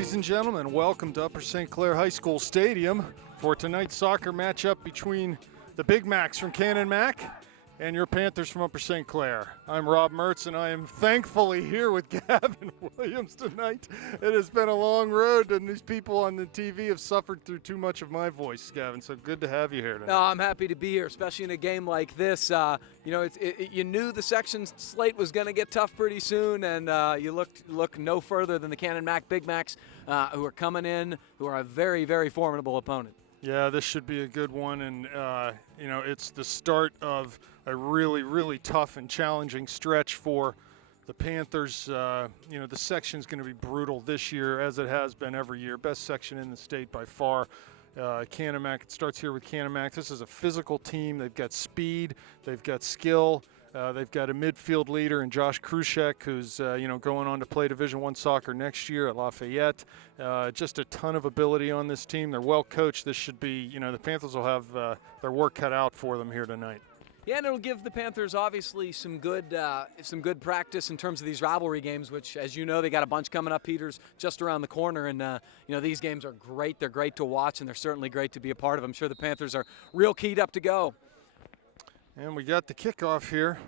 ladies and gentlemen. Welcome to Upper St. Clair High School Stadium for tonight's soccer matchup between the Big Macs from Canon Mac and your Panthers from Upper St. Clair. I'm Rob Mertz, and I am thankfully here with Gavin Williams tonight. It has been a long road, and these people on the TV have suffered through too much of my voice, Gavin, so good to have you here tonight. No, I'm happy to be here, especially in a game like this. You knew the section slate was going to get tough pretty soon, and you look no further than the Canon Mac Big Macs, who are coming in, who are a very, very formidable opponent. Yeah, this should be a good one, and it's the start of a really, really tough and challenging stretch for the Panthers. The section's going to be brutal this year, as it has been every year. Best section in the state by far. Canon Mac, it starts here with Canon Mac. This is a physical team. They've got speed, they've got skill. They've got a midfield leader in Josh Krushek, who's going on to play Division I soccer next year at Lafayette. Just a ton of ability on this team. They're well coached. This should be, the Panthers will have their work cut out for them here tonight. Yeah, and it'll give the Panthers obviously some good practice in terms of these rivalry games, which, as you know, they got a bunch coming up. Peter's just around the corner, and these games are great. They're great to watch, and they're certainly great to be a part of. I'm sure the Panthers are real keyed up to go. And we got the kickoff here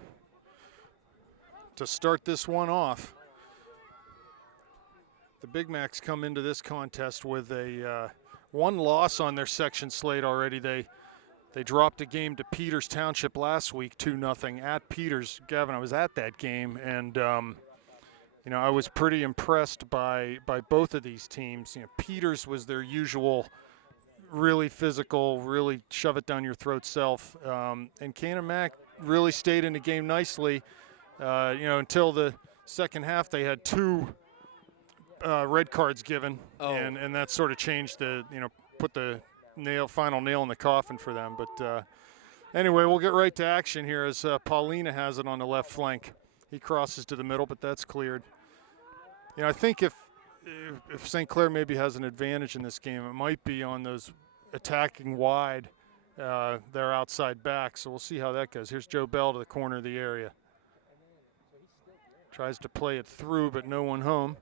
to start this one off. The Big Macs come into this contest with a one loss on their section slate already. They dropped a game to Peters Township last week, 2-0 at Peters. Gavin, I was at that game, and I was pretty impressed by both of these teams. Peters was their usual really physical, really shove it down your throat self. And Canon Mac really stayed in the game nicely, until the second half. They had two red cards given, and that sort of changed put the final nail in the coffin for them. But anyway, we'll get right to action here as Paulina has it on the left flank. He crosses to the middle, but that's cleared. I think if St. Clair maybe has an advantage in this game, it might be on those attacking wide, their outside back. So we'll see how that goes. Here's Joe Bell to the corner of the area. Tries to play it through, but no one home.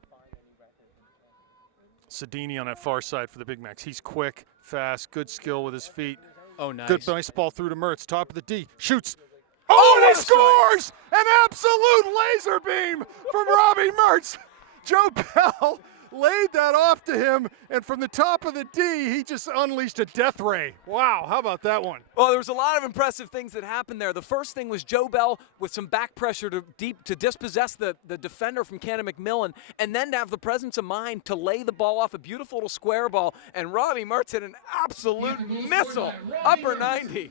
Sedini on that far side for the Big Macs. He's quick, fast, good skill with his feet. Oh, nice. Good, nice ball through to Mertz. Top of the D. Shoots. Oh, and he scores! An absolute laser beam from Robbie Mertz. Joe Bell laid that off to him, and from the top of the D, he just unleashed a death ray. Wow, how about that one? Well, there was a lot of impressive things that happened there. The first thing was Joe Bell with some back pressure to dispossess the defender from Canon McMillan, and then to have the presence of mind to lay the ball off, a beautiful little square ball, and Robbie Mertz hit an absolute missile, upper 90.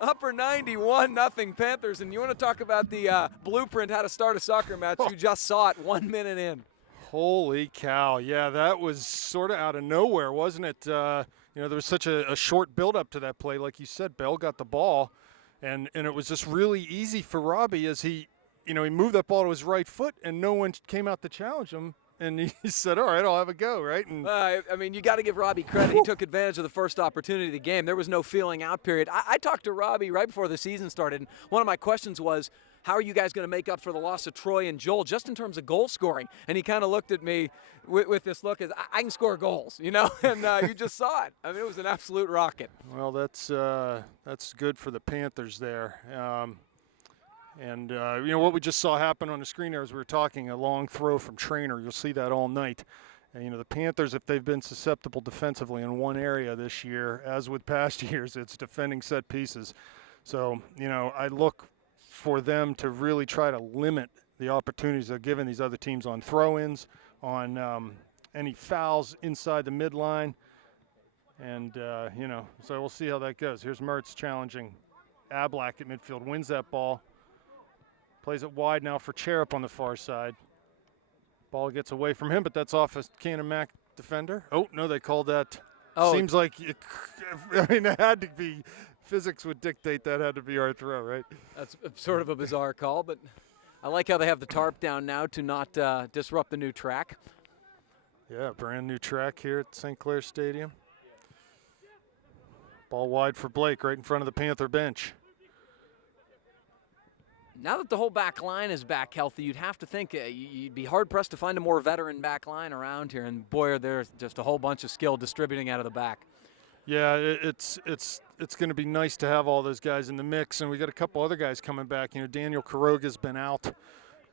Upper 91, nothing Panthers. And you want to talk about the blueprint, how to start a soccer match, you just saw it 1 minute in. Holy cow. Yeah, that was sort of out of nowhere, wasn't it? There was such a short build-up to that play. Like you said, Bell got the ball, and it was just really easy for Robbie as he moved that ball to his right foot, and no one came out to challenge him. And he said, all right, I'll have a go, right? And you got to give Robbie credit. He took advantage of the first opportunity of the game. There was no feeling out period. I talked to Robbie right before the season started, and one of my questions was, how are you guys going to make up for the loss of Troy and Joel just in terms of goal scoring? And he kind of looked at me with this look as, I can score goals, and you just saw it. I mean, it was an absolute rocket. Well, that's good for the Panthers there. What we just saw happen on the screen there as we were talking, a long throw from Trainer. You'll see that all night. And, the Panthers, if they've been susceptible defensively in one area this year, as with past years, it's defending set pieces. So, I look for them to really try to limit the opportunities they're giving these other teams on throw-ins, on any fouls inside the midline. And, so we'll see how that goes. Here's Mertz challenging Ablak at midfield, wins that ball. Plays it wide now for Cherub on the far side. Ball gets away from him, but that's off a Canon Mac defender. Oh, no, they called that. Seems like it had to be. Physics would dictate that had to be our throw, right? That's sort of a bizarre call, but I like how they have the tarp down now to not disrupt the new track. Yeah, brand new track here at St. Clair Stadium. Ball wide for Blake right in front of the Panther bench. Now that the whole back line is back healthy, you'd have to think you'd be hard-pressed to find a more veteran back line around here. And, boy, are there just a whole bunch of skill distributing out of the back. Yeah, it's going to be nice to have all those guys in the mix. And we got a couple other guys coming back. You know, Daniel Caroga's been out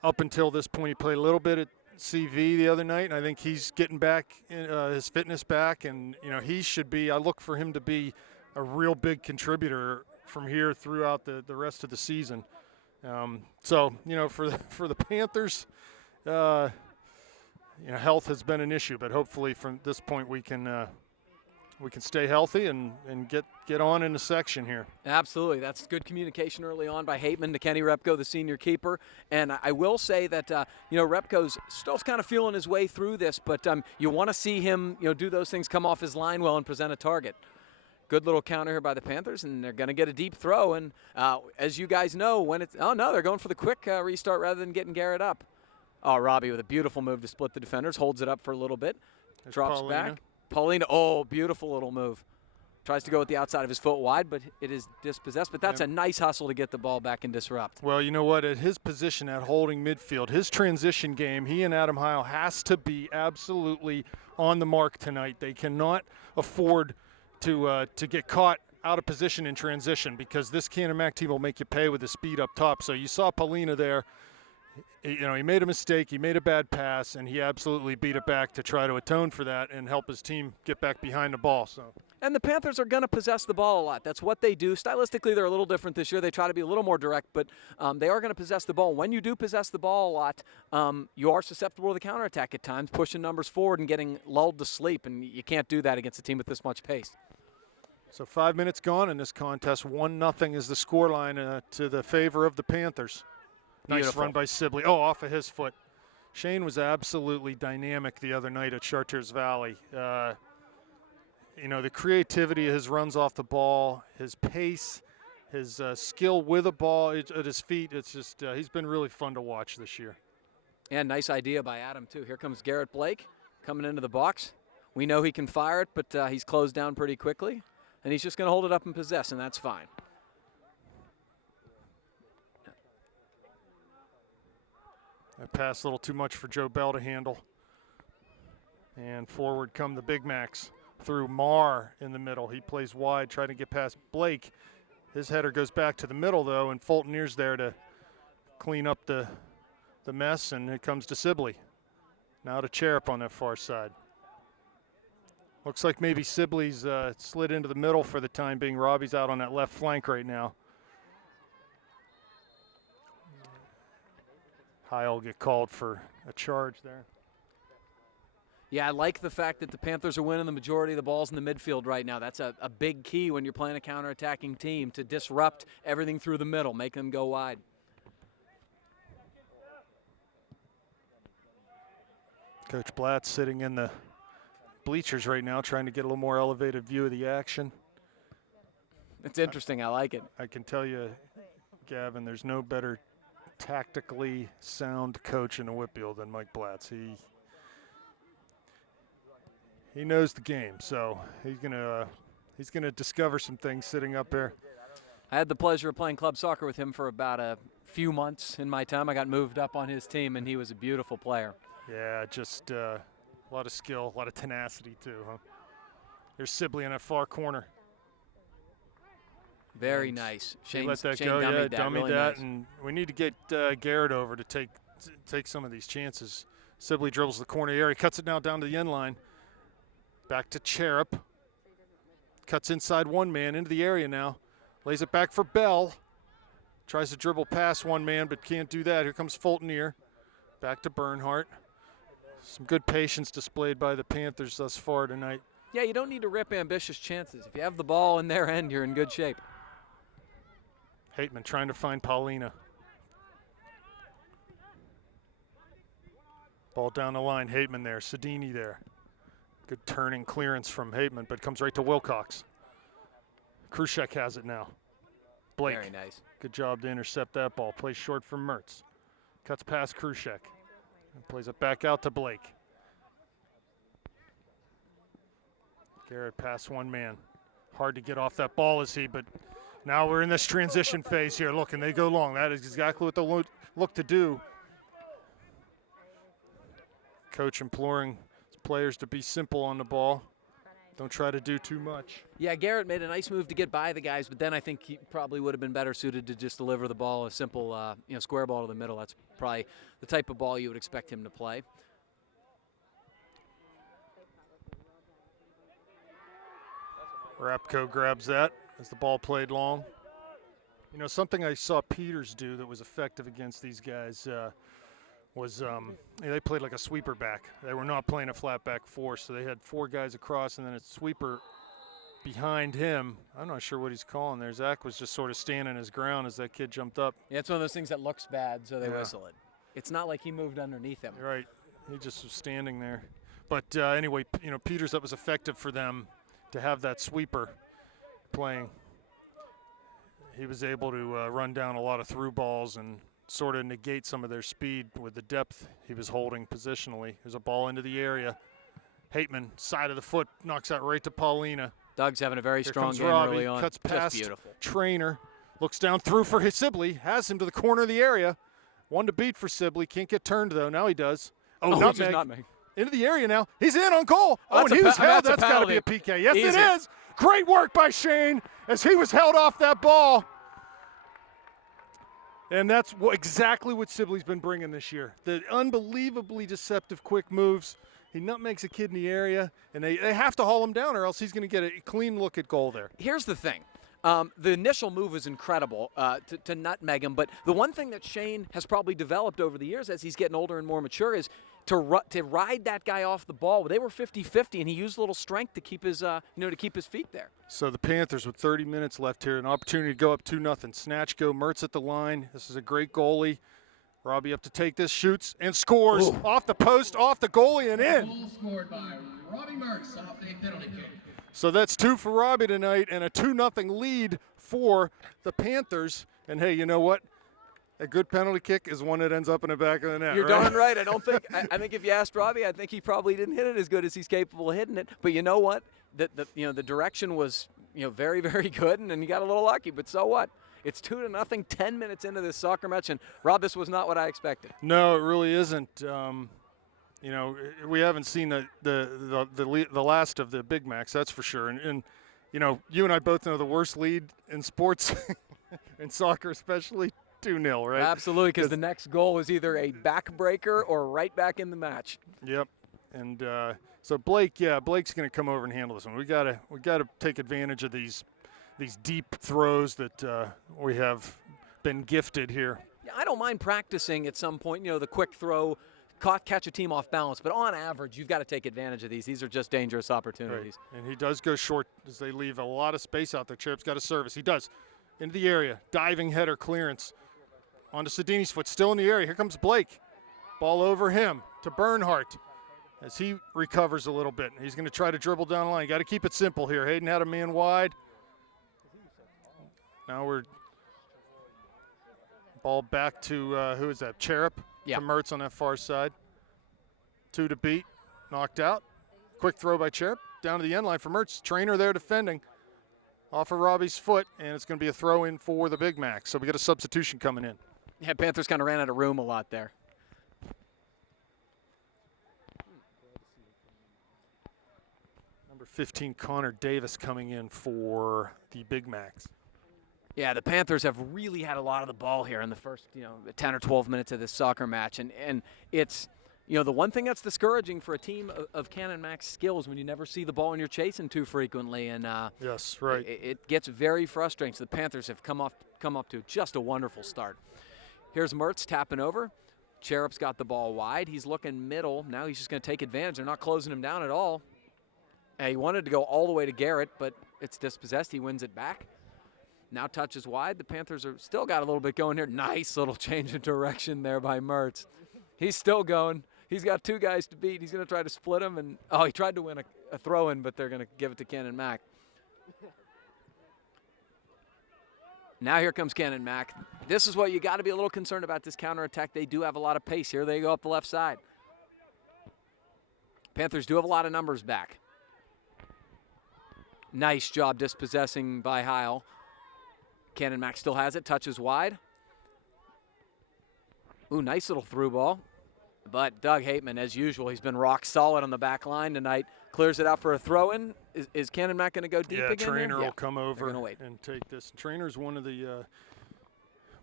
up until this point. He played a little bit at CV the other night, and I think he's getting back his fitness back. And, you know, he should be – I look for him to be a real big contributor from here throughout the rest of the season. So, you know, for the Panthers, you know, health has been an issue, but hopefully from this point we can stay healthy and get on in the section here. Absolutely. That's good communication early on by Hateman to Kenny Repko, the senior keeper. And I will say that, you know, Repko's still kind of feeling his way through this, but you want to see him, you know, do those things, come off his line well and present a target. Good little counter here by the Panthers, and they're going to get a deep throw. And as you guys know, when it's – oh, no, they're going for the quick restart rather than getting Garrett up. Oh, Robbie with a beautiful move to split the defenders, holds it up for a little bit, There's drops Paulina. back. Paulina, oh, beautiful little move. Tries to go with the outside of his foot wide, but it is dispossessed. But that's a nice hustle to get the ball back and disrupt. Well, you know what? At his position at holding midfield, his transition game, he and Adam Heil has to be absolutely on the mark tonight. They cannot afford to get caught out of position in transition because this Canon Mac team will make you pay with the speed up top. So you saw Paulina there. You know, he made a mistake, he made a bad pass, and he absolutely beat it back to try to atone for that and help his team get back behind the ball. So. And the Panthers are going to possess the ball a lot. That's what they do. Stylistically, they're a little different this year. They try to be a little more direct, but they are going to possess the ball. When you do possess the ball a lot, you are susceptible to the counterattack at times, pushing numbers forward and getting lulled to sleep, and you can't do that against a team with this much pace. So 5 minutes gone in this contest. 1-0 is the scoreline to the favor of the Panthers. Nice Beautiful. run by Sibley. Oh, off of his foot. Shane was absolutely dynamic the other night at Chartiers Valley. You know, the creativity of his runs off the ball, his pace, his skill with the ball at his feet. It's just he's been really fun to watch this year. And nice idea by Adam, too. Here comes Garrett Blake coming into the box. We know he can fire it, but he's closed down pretty quickly. And he's just going to hold it up and possess, and that's fine. That pass a little too much for Joe Bell to handle. And forward come the Big Macs through Marr in the middle. He plays wide, trying to get past Blake. His header goes back to the middle, though, and Fultonier's there to clean up the mess, and it comes to Sibley. Now to Cherub on that far side. Looks like maybe Sibley's slid into the middle for the time being. Robbie's out on that left flank right now. Heil get called for a charge there. Yeah, I like the fact that the Panthers are winning the majority of the balls in the midfield right now. That's a big key when you're playing a counterattacking team, to disrupt everything through the middle, make them go wide. Coach Blatt sitting in the bleachers right now, trying to get a little more elevated view of the action. It's interesting. I like it. I can tell you, Gavin, there's no better tactically sound coach in the Whitfield than Mike Blatz. He knows the game, so he's gonna discover some things sitting up there. I had the pleasure of playing club soccer with him for about a few months in my time. I got moved up on his team, and he was a beautiful player. Yeah, just a lot of skill, a lot of tenacity too, huh? There's Sibley in that far corner. Very nice. Shane let that Shane go, dummied yeah, that. dummied Really that, nice. and we need to get Garrett over to take some of these chances. Sibley dribbles the corner area, cuts it now down to the end line. Back to Cherub. Cuts inside one man into the area now. Lays it back for Bell. Tries to dribble past one man, but can't do that. Here comes Fultonier. Back to Bernhardt. Some good patience displayed by the Panthers thus far tonight. Yeah, you don't need to rip ambitious chances. If you have the ball in their end, you're in good shape. Hateman trying to find Paulina. Ball down the line, Hateman there, Sedini there. Good turning clearance from Hateman, but comes right to Wilcox. Krushek has it now. Blake. Very nice. Good job to intercept that ball. Plays short from Mertz. Cuts past Krushek. And plays it back out to Blake. Garrett past one man. Hard to get off that ball, is he, but Now we're in this transition phase here. Look, and they go long. That is exactly what they'll look to do. Coach imploring players to be simple on the ball. Don't try to do too much. Yeah, Garrett made a nice move to get by the guys, but then I think he probably would have been better suited to just deliver the ball, a simple square ball to the middle. That's probably the type of ball you would expect him to play. Rapko grabs that as the ball played long. You know, something I saw Peters do that was effective against these guys was they played like a sweeper back. They were not playing a flat back four, so they had 4 guys across and then a sweeper behind him. I'm not sure what he's calling there. Zach was just sort of standing his ground as that kid jumped up. Yeah, it's one of those things that looks bad, so they whistle it. It's not like he moved underneath him. Right. He just was standing there. But anyway, you know, Peters, that was effective for them to have that sweeper playing. He was able to run down a lot of through balls and sort of negate some of their speed with the depth he was holding positionally. There's a ball into the area. Hateman, side of the foot, knocks out right to Paulina. Doug's having a very strong game Robbie, early on. cuts past Just beautiful. Trainer, looks down through for his Sibley, has him to the corner of the area. One to beat for Sibley. Can't get turned, though. Now he does. Oh, nutmeg. Into the area now. He's in on goal. Oh, and he was held. That's got to be a PK. Yes, it is. Great work by Shane as he was held off that ball. And that's exactly what Sibley's been bringing this year. The unbelievably deceptive quick moves. He nutmegs a kid in the area, and they have to haul him down or else he's going to get a clean look at goal there. Here's the thing. The initial move is incredible to nutmeg him, but the one thing that Shane has probably developed over the years as he's getting older and more mature is to ride that guy off the ball. They were 50-50, and he used a little strength to keep his to keep his feet there. So the Panthers with 30 minutes left here, an opportunity to go up 2-0. Snatch go, Mertz at the line. This is a great goalie. Robbie up to take this, shoots and scores. Ooh. Off the post, off the goalie and in. Goal scored by Robbie Mertz off a penalty kick. So that's 2 for Robbie tonight and a 2-0 lead for the Panthers. And hey, you know what? A good penalty kick is one that ends up in the back of the net. You're darn right. I don't think. I think if you asked Robbie, I think he probably didn't hit it as good as he's capable of hitting it. But you know what? The direction was very, very good, and he got a little lucky. But so what? It's 2-0, 10 minutes into this soccer match, and Rob, this was not what I expected. No, it really isn't. We haven't seen the last of the Big Macs, that's for sure. And you and I both know the worst lead in sports, in soccer especially, 2-0, right? Absolutely, because the next goal is either a backbreaker or right back in the match. Yep. And so Blake's going to come over and handle this one. We got to take advantage of these deep throws that we have been gifted here. Yeah, I don't mind practicing at some point, the quick throw, catch a team off balance, but on average, you've got to take advantage of these. These are just dangerous opportunities. Right. And he does go short as they leave a lot of space out there. Cherub's got a service. He does. Into the area. Diving header clearance. Onto Sedini's foot. Still in the area. Here comes Blake. Ball over him to Bernhardt as he recovers a little bit. He's going to try to dribble down the line. Got to keep it simple here. Hayden had a man wide. Now we're ball back to, who is that, Cherub? Yeah. To Mertz on that far side. 2 to beat, knocked out. Quick throw by Cherub, down to the end line for Mertz. Trainer there defending. Off of Robbie's foot, and it's going to be a throw in for the Big Mac. So we got a substitution coming in. Yeah, Panthers kind of ran out of room a lot there. Number 15, Connor Davis coming in for the Big Macs. Yeah, the Panthers have really had a lot of the ball here in the first, 10 or 12 minutes of this soccer match. And it's, the one thing that's discouraging for a team of Canon Mac's skills when you never see the ball and you're chasing too frequently. And yes, right. It gets very frustrating. So the Panthers have come up to just a wonderful start. Here's Mertz tapping over. Cherub's got the ball wide. He's looking middle. Now he's just going to take advantage. They're not closing him down at all. He wanted to go all the way to Garrett, but it's dispossessed. He wins it back. Now touches wide. The Panthers are still got a little bit going here. Nice little change of direction there by Mertz. He's still going. He's got 2 guys to beat. He's going to try to split them. And he tried to win a throw-in, but they're going to give it to Canon Mac. Now here comes Canon Mac. This is what you got to be a little concerned about, this counterattack. They do have a lot of pace. Here they go up the left side. Panthers do have a lot of numbers back. Nice job dispossessing by Heil. Canon Mac still has it, touches wide. Ooh, nice little through ball. But Doug Hateman, as usual, he's been rock solid on the back line tonight. Clears it out for a throw-in. Is Canon Mac going to go deep again? Trainer here? will come over wait. and take this. Trainer's one of the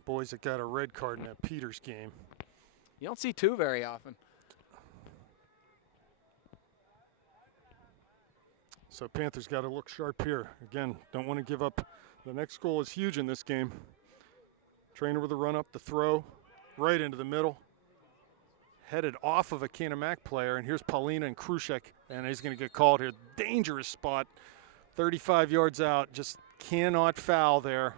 boys that got a red card in that Peters game. You don't see two very often. So Panthers got to look sharp here. Again, don't want to give up. The next goal is huge in this game. Trainer with a run up, the throw, right into the middle. Headed off of a Canon Mac player, and here's Paulina and Krushek, and he's going to get called here. Dangerous spot, 35 yards out. Just cannot foul there.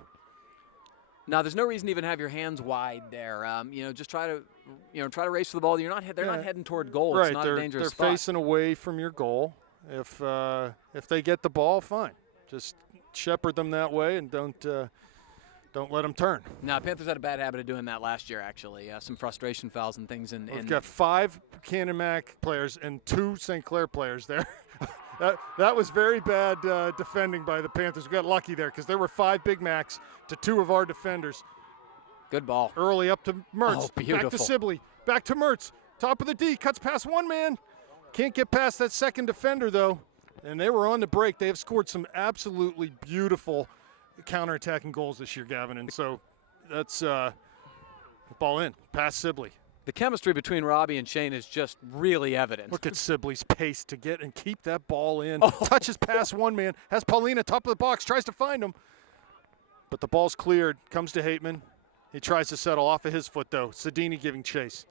Now, there's no reason to even have your hands wide there. Just try to race for the ball. They're not heading toward goal. Right, it's not a dangerous spot. They're facing away from your goal. If they get the ball, fine. Just shepherd them that way and don't let them turn. Now, Panthers had a bad habit of doing that last year, actually. Some frustration fouls and things. We've got 5 Canon Mac players and 2 St. Clair players there. that was very bad defending by the Panthers. We got lucky there because there were 5 Big Macs to 2 of our defenders. Good ball. Early up to Mertz. Oh, beautiful. Back to Sibley. Back to Mertz. Top of the D. Cuts past one man. Can't get past that second defender, though. And they were on the break. They have scored some absolutely beautiful counterattacking goals this year, Gavin. And so that's ball in. Past Sibley. The chemistry between Robbie and Shane is just really evident. Look at Sibley's pace to get and keep that ball in. Touches past one man. Has Paulina top of the box. Tries to find him. But the ball's cleared. Comes to Hateman. He tries to settle off of his foot, though. Sedini giving chase.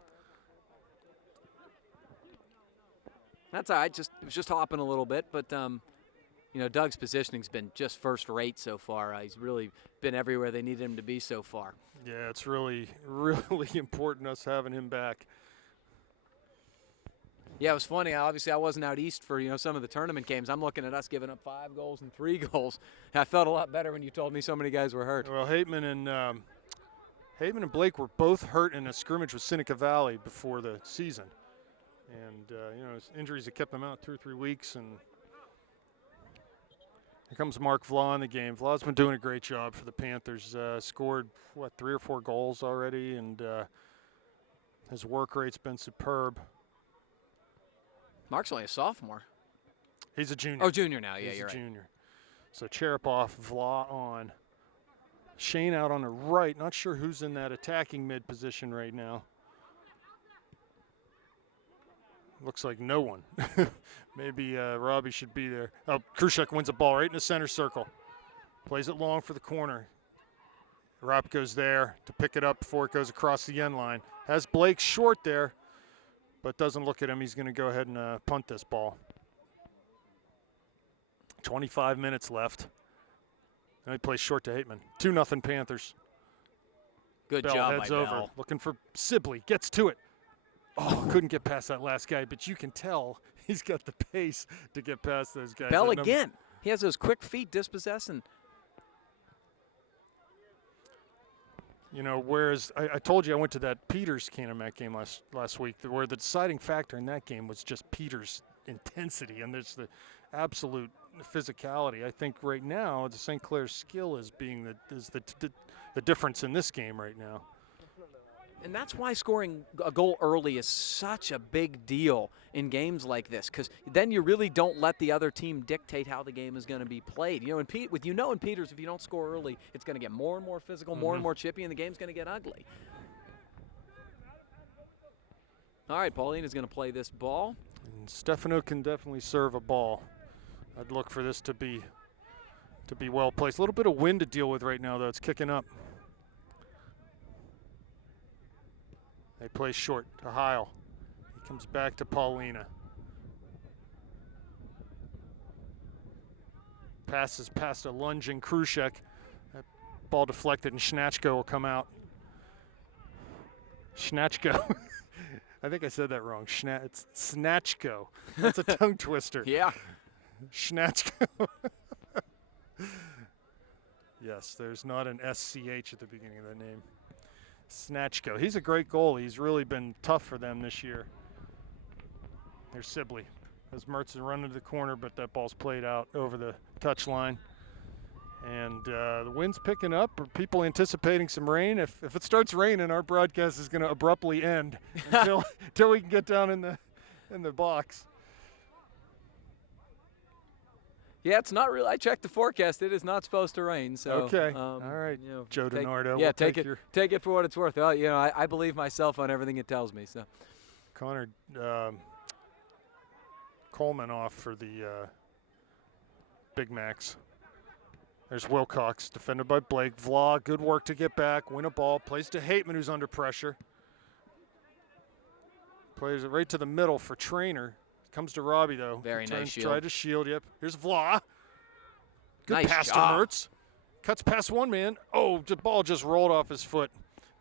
That's all right. It was just hopping a little bit, but Doug's positioning's been just first rate so far. He's really been everywhere they needed him to be so far. Yeah, it's really, really important us having him back. Yeah, it was funny. Obviously, I wasn't out east for some of the tournament games. I'm looking at us giving up 5 goals and 3 goals. I felt a lot better when you told me so many guys were hurt. Well, Hateman and Blake were both hurt in a scrimmage with Seneca Valley before the season. And, his injuries have kept them out 2 or 3 weeks. And here comes Mark Vlah in the game. Vlah's been doing a great job for the Panthers. Scored, 3 or 4 goals already, and his work rate's been superb. Mark's only a sophomore. He's a junior. Oh, junior now. Yeah, He's you're a right. junior. So Cherepov, Vlah on. Shane out on the right. Not sure who's in that attacking mid position right now. Looks like no one. Maybe Robbie should be there. Oh, Krushek wins a ball right in the center circle. Plays it long for the corner. Rob goes there to pick it up before it goes across the end line. Has Blake short there, but doesn't look at him. He's going to go ahead and punt this ball. 25 minutes left. And he plays short to Hateman. 2-0 Panthers. Good Bell job heads by over, Bell. looking for Sibley. Gets to it. Oh, couldn't get past that last guy, but you can tell he's got the pace to get past those guys. Bell again. He has those quick feet dispossessing. Whereas I told you I went to that Peters Canon Mac game last week, where the deciding factor in that game was just Peters' intensity, and there's the absolute physicality. I think right now the St. Clair skill is the difference in this game right now. And that's why scoring a goal early is such a big deal in games like this, because then you really don't let the other team dictate how the game is going to be played. In Peters, if you don't score early, it's going to get more and more physical, more and more chippy, and the game's going to get ugly. All right, Paulina's going to play this ball. And Stefano can definitely serve a ball. I'd look for this to be well placed. A little bit of wind to deal with right now, though. It's kicking up. They play short to Heil. He comes back to Paulina. Passes past a lunging Krushek. That ball deflected, and Schnachko will come out. Schnachko. I think I said that wrong. It's Snatchko. That's a tongue twister. Yeah. Schnachko. Yes, there's not an SCH at the beginning of the name. Snatchko. He's a great goalie. He's really been tough for them this year. There's Sibley. As Mertz is running to the corner, but that ball's played out over the touch line. And the wind's picking up. Are people anticipating some rain? If it starts raining, our broadcast is going to abruptly end until we can get down in the box. Yeah, it's not real. I checked the forecast. It is not supposed to rain. So Okay. All right, Joe DiNardo. Yeah, We'll take it for what it's worth. Well, I believe myself on everything it tells me. So Connor Coleman off for the Big Macs. There's Wilcox, defended by Blake. Vla, good work to get back, win a ball, plays to Hateman, who's under pressure. Plays it right to the middle for Trainer. Comes to Robbie, though. Very nice shield. Tried to shield, yep. Here's Vla. Good nice pass job. to Mertz. Cuts past one man. Oh, the ball just rolled off his foot.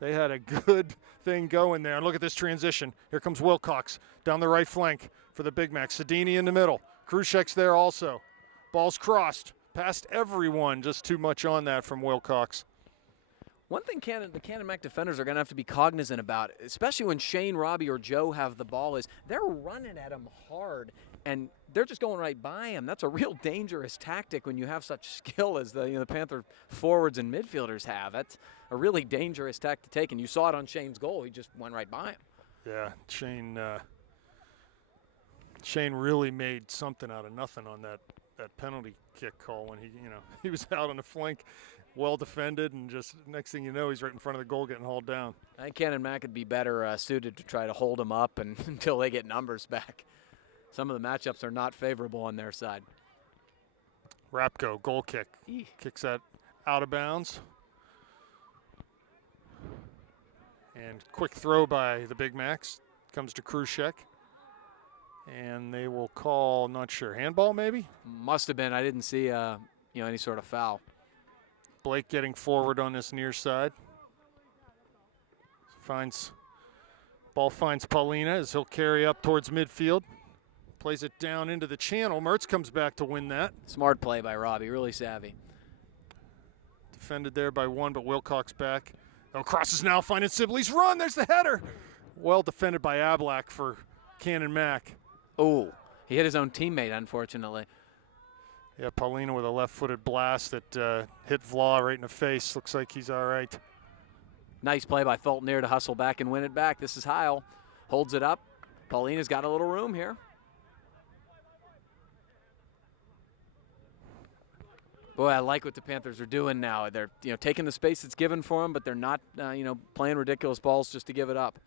They had a good thing going there. And look at this transition. Here comes Wilcox down the right flank for the Big Mac. Sedini in the middle. Krushek's there also. Ball's crossed. Past everyone, just too much on that from Wilcox. One thing the Canon Mac defenders are going to have to be cognizant about, especially when Shane, Robbie, or Joe have the ball, is they're running at him hard, and they're just going right by him. That's a real dangerous tactic when you have such skill as the Panther forwards and midfielders have. That's a really dangerous tack to take, and you saw it on Shane's goal. He just went right by him. Yeah, Shane really made something out of nothing on that penalty kick call when he was out on the flank, well defended, and just next thing you know, he's right in front of the goal getting hauled down. I think Canon Mac would be better suited to try to hold him up and until they get numbers back. Some of the matchups are not favorable on their side. Rapko, goal kick. Kicks that out of bounds. And quick throw by the Big Macs. Comes to Krushek. And they will call, not sure, handball maybe? Must have been. I didn't see any sort of foul. Blake getting forward on this near side. Ball finds Paulina as he'll carry up towards midfield. Plays it down into the channel. Mertz comes back to win that. Smart play by Robbie, really savvy. Defended there by one, but Wilcox back. Oh, crosses now, finding Sibley's run. There's the header. Well defended by Ablak for Canon Mac. Oh, he hit his own teammate, unfortunately. Yeah, Paulina with a left-footed blast that hit Vla right in the face. Looks like he's all right. Nice play by Fulton there to hustle back and win it back. This is Heil. Holds it up. Paulina's got a little room here. Boy, I like what the Panthers are doing now. They're taking the space that's given for them, but they're not playing ridiculous balls just to give it up.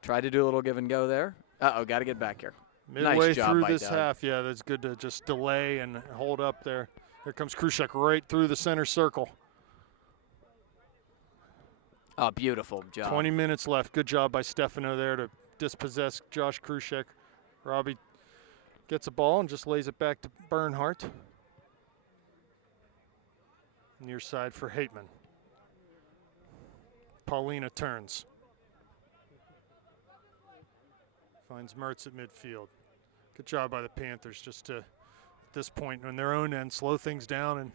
Try to do a little give and go there. Uh-oh, got to get back here. Midway nice job through by this Doug. half, yeah, that's good to just delay and hold up there. Here comes Krushek right through the center circle. Oh, beautiful job. 20 minutes left. Good job by Stefano there to dispossess Josh Krushek. Robbie gets a ball and just lays it back to Bernhardt. Near side for Hateman. Paulina turns. Finds Mertz at midfield. Good job by the Panthers just to, at this point, on their own end, slow things down. And,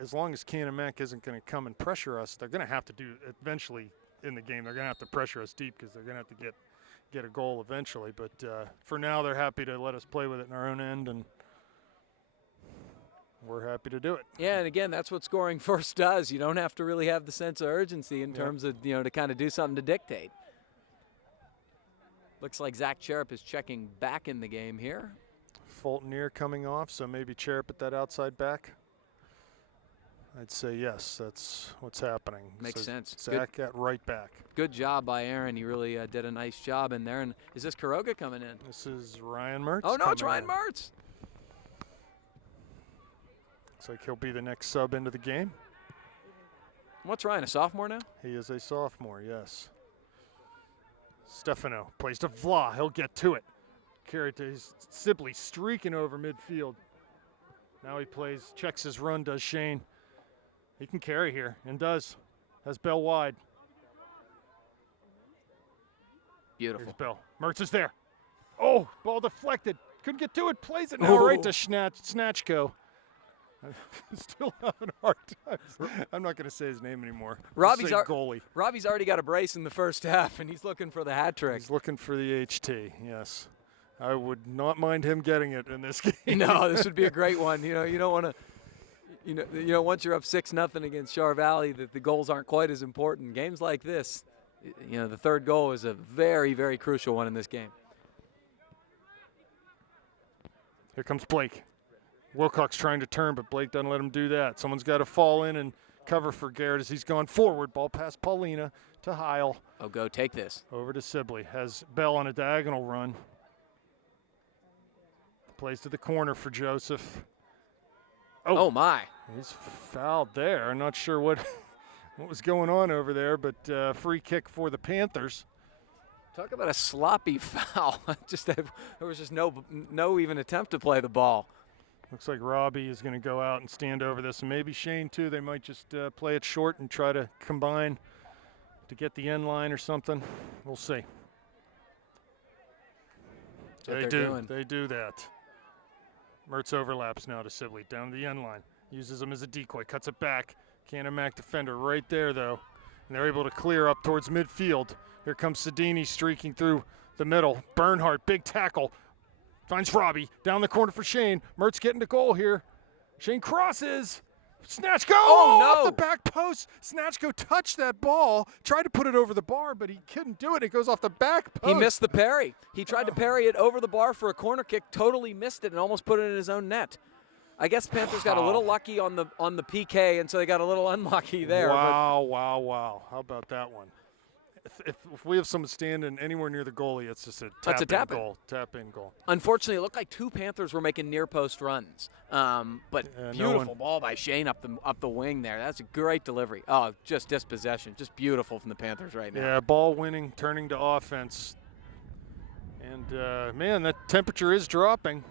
as long as Canon Mac isn't going to come and pressure us, they're going to have to do eventually in the game. They're going to have to pressure us deep because they're going to have to get a goal eventually. But for now, they're happy to let us play with it in our own end, and we're happy to do it. Yeah, and again, that's what scoring first does. You don't have to really have the sense of urgency in terms of, to kind of do something to dictate. Looks like Zach Cherub is checking back in the game here. Fulton near coming off, so maybe Cherub at that outside back. I'd say yes, that's what's happening. Makes so sense. Zach at right back. Good job by Aaron. He really did a nice job in there. And is this Kuroga coming in? This is Ryan Mertz. Oh, no, it's Ryan in. Mertz. Looks like he'll be the next sub into the game. What's Ryan, a sophomore now? He is a sophomore, yes. Stefano plays to Vla. He'll get to it. Carried to his Sibley, streaking over midfield. Now he checks his run, does Shane. He can carry here, and does. Has Bell wide. Beautiful. Here's Bell. Mertz is there. Oh, ball deflected. Couldn't get to it. Plays it now right to Snatchko. I'm still having a hard time. I'm not going to say his name anymore. Robbie's goalie. Robbie's already got a brace in the first half, and he's looking for the hat trick. He's looking for the HT, yes. I would not mind him getting it in this game. No, this would be a great one. You don't want to You know, once you're up 6-0 against Char Valley, the goals aren't quite as important. Games like this, you know, the third goal is a very, very crucial one in this game. Here comes Blake. Wilcox trying to turn, but Blake doesn't let him do that. Someone's got to fall in and cover for Garrett as he's gone forward. Ball past Paulina to Heil. Oh, go take this. Over to Sibley. Has Bell on a diagonal run. Plays to the corner for Joseph. Oh my. He's fouled there. I'm not sure what was going on over there, but free kick for the Panthers. Talk about a sloppy foul. There was just no even attempt to play the ball. Looks like Robbie is going to go out and stand over this, and maybe Shane too. They might just play it short and try to combine to get the end line or something. We'll see. They do that. Mertz overlaps now to Sibley, down to the end line. Uses him as a decoy, cuts it back. Canon Mac defender right there, though. And they're able to clear up towards midfield. Here comes Sedini streaking through the middle. Bernhardt, big tackle. Finds Robbie, down the corner for Shane. Mertz getting to goal here. Shane crosses. Snatchko off the back post. Snatchko touched that ball, tried to put it over the bar, but he couldn't do it. It goes off the back post. He missed the parry. He tried to parry it over the bar for a corner kick, totally missed it, and almost put it in his own net. I guess the Panthers got a little lucky on the PK, and so they got a little unlucky there. Wow. How about that one? If we have someone standing anywhere near the goalie, it's just a tap in goal. Unfortunately, it looked like two Panthers were making near post runs, but beautiful ball by Shane up the wing there. That's a great delivery. Oh, just dispossession, just beautiful from the Panthers right now. Yeah, ball winning, turning to offense, and man, that temperature is dropping.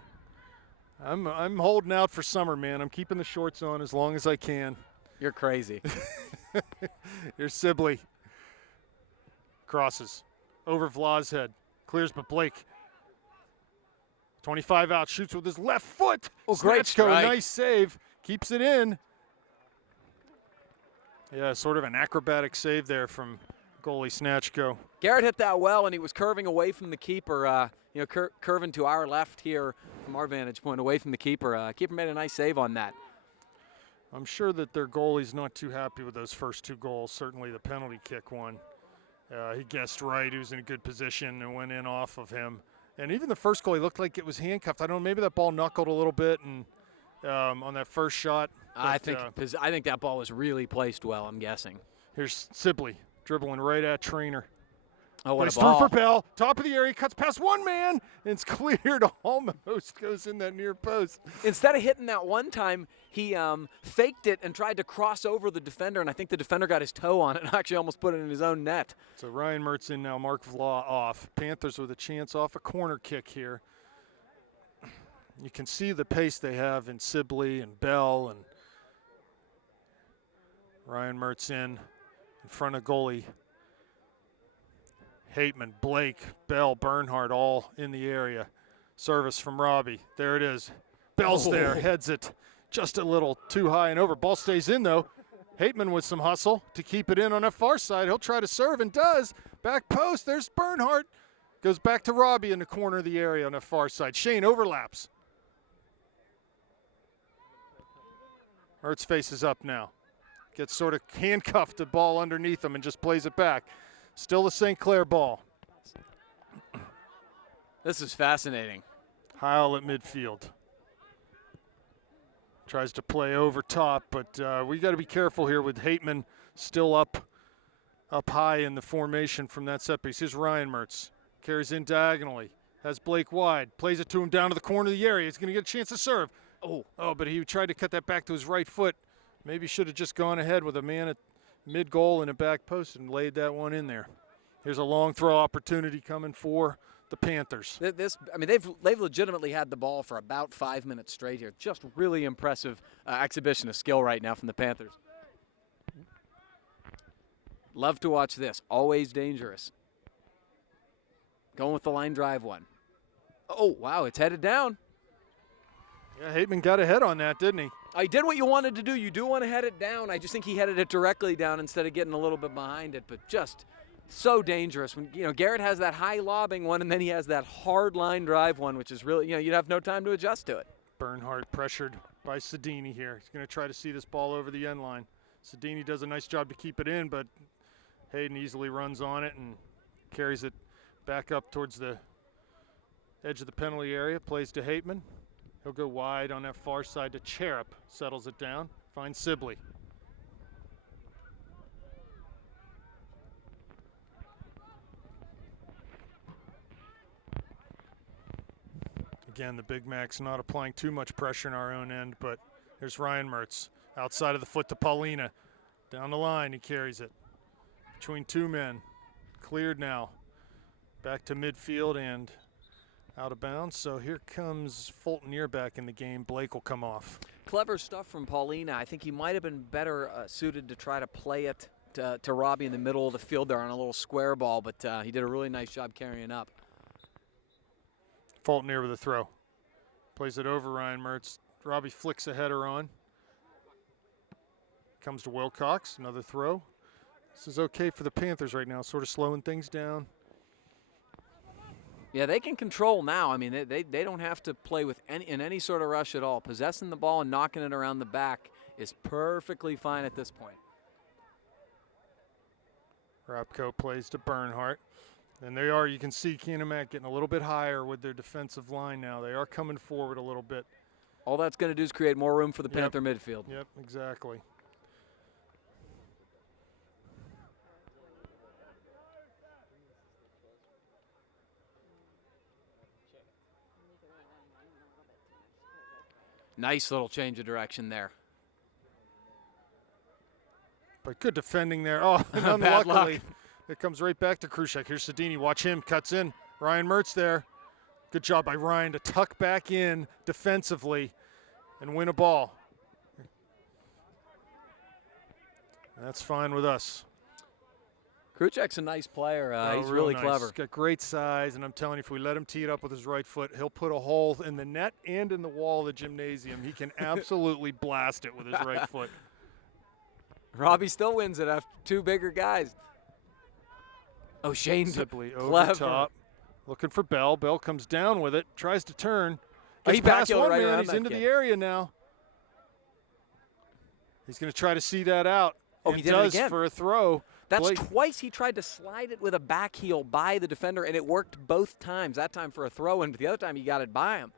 I'm holding out for summer, man. I'm keeping the shorts on as long as I can. You're crazy. Here's Sibley. Crosses over Vla's head, clears, but Blake 25 out, shoots with his left foot. Oh, great strike. Nice save, keeps it in. Yeah, sort of an acrobatic save there from goalie Snatchko. Garrett hit that well, and he was curving away from the keeper, curving to our left here from our vantage point, away from the keeper. Keeper made a nice save on that. I'm sure that their goalie's not too happy with those first two goals, certainly the penalty kick one. He guessed right. He was in a good position and went in off of him. And even the first goal, he looked like it was handcuffed. I don't know, maybe that ball knuckled a little bit and on that first shot. But, I think that ball was really placed well, I'm guessing. Here's Sibley dribbling right at Trainer. Oh, what Plays a ball. through for Bell, top of the area, cuts past one man, and it's cleared, almost goes in that near post. Instead of hitting that one time, he faked it and tried to cross over the defender, and I think the defender got his toe on it and actually almost put it in his own net. So Ryan Mertz in now, Mark Vla off. Panthers with a chance off a corner kick here. You can see the pace they have in Sibley and Bell, and Ryan Mertz in front of goalie Hateman, Blake, Bell, Bernhardt all in the area. Service from Robbie. There it is. Bell's there, heads it just a little too high and over. Ball stays in, though. Hateman with some hustle to keep it in on that far side. He'll try to serve and does. Back post, there's Bernhardt. Goes back to Robbie in the corner of the area on the far side. Shane overlaps. Mertz faces up now. Gets sort of handcuffed, the ball underneath him and just plays it back. Still the St. Clair ball. This is fascinating. Heil at midfield. Tries to play over top, but we got to be careful here with Hateman still up high in the formation from that set piece. Here's Ryan Mertz. Carries in diagonally. Has Blake wide. Plays it to him down to the corner of the area. He's going to get a chance to serve. Oh, but he tried to cut that back to his right foot. Maybe should have just gone ahead with a man at mid-goal and a back post and laid that one in there. Here's a long throw opportunity coming for the Panthers. They've legitimately had the ball for about 5 minutes straight here. Just really impressive exhibition of skill right now from the Panthers. Love to watch this. Always dangerous. Going with the line drive one. Oh, wow, it's headed down. Yeah, Hateman got ahead on that, didn't he? He did what you wanted to do. You do want to head it down. I just think he headed it directly down instead of getting a little bit behind it, but just so dangerous. When Garrett has that high lobbing one, and then he has that hard line drive one, which is really, you'd have no time to adjust to it. Bernhardt pressured by Sedini here. He's going to try to see this ball over the end line. Sedini does a nice job to keep it in, but Hayden easily runs on it and carries it back up towards the edge of the penalty area. Plays to Hateman. He'll go wide on that far side to Cherub. Settles it down. Finds Sibley. Again, the Big Mac's not applying too much pressure in our own end, but here's Ryan Mertz. Outside of the foot to Paulina. Down the line, he carries it. Between two men. Cleared now. Back to midfield and out of bounds. So here comes Fulton back in the game. Blake will come off. Clever stuff from Paulina. I think he might have been better suited to try to play it to Robbie in the middle of the field there on a little square ball, but he did a really nice job carrying up. Fulton with a throw. Plays it over Ryan Mertz. Robbie flicks a header on. Comes to Wilcox, another throw. This is okay for the Panthers right now, sort of slowing things down. Yeah, they can control now. I mean, they don't have to play with any sort of rush at all. Possessing the ball and knocking it around the back is perfectly fine at this point. Rapko plays to Bernhardt. And they are, you can see Canon getting a little bit higher with their defensive line now. They are coming forward a little bit. All that's going to do is create more room for the Panther midfield. Yep, exactly. Nice little change of direction there. But good defending there. Oh, and unluckily, it comes right back to Krushek. Here's Sedini. Watch him. Cuts in. Ryan Mertz there. Good job by Ryan to tuck back in defensively and win a ball. That's fine with us. Kruchek's a nice player. He's real really nice. clever. He's got great size, and I'm telling you, if we let him tee it up with his right foot, he'll put a hole in the net and in the wall of the gymnasium. He can absolutely blast it with his right foot. Robbie still wins it after two bigger guys. Oh, Shane Sibley clever. over top, looking for Bell. Bell comes down with it, tries to turn. He Past backheeled one right man. around He's that into kid. the area now. He's going to try to see that out. Oh, and he did it does again. for a throw. That's Blake. twice he tried to slide it with a back heel by the defender, and it worked both times. That time for a throw-in, but the other time he got it by him.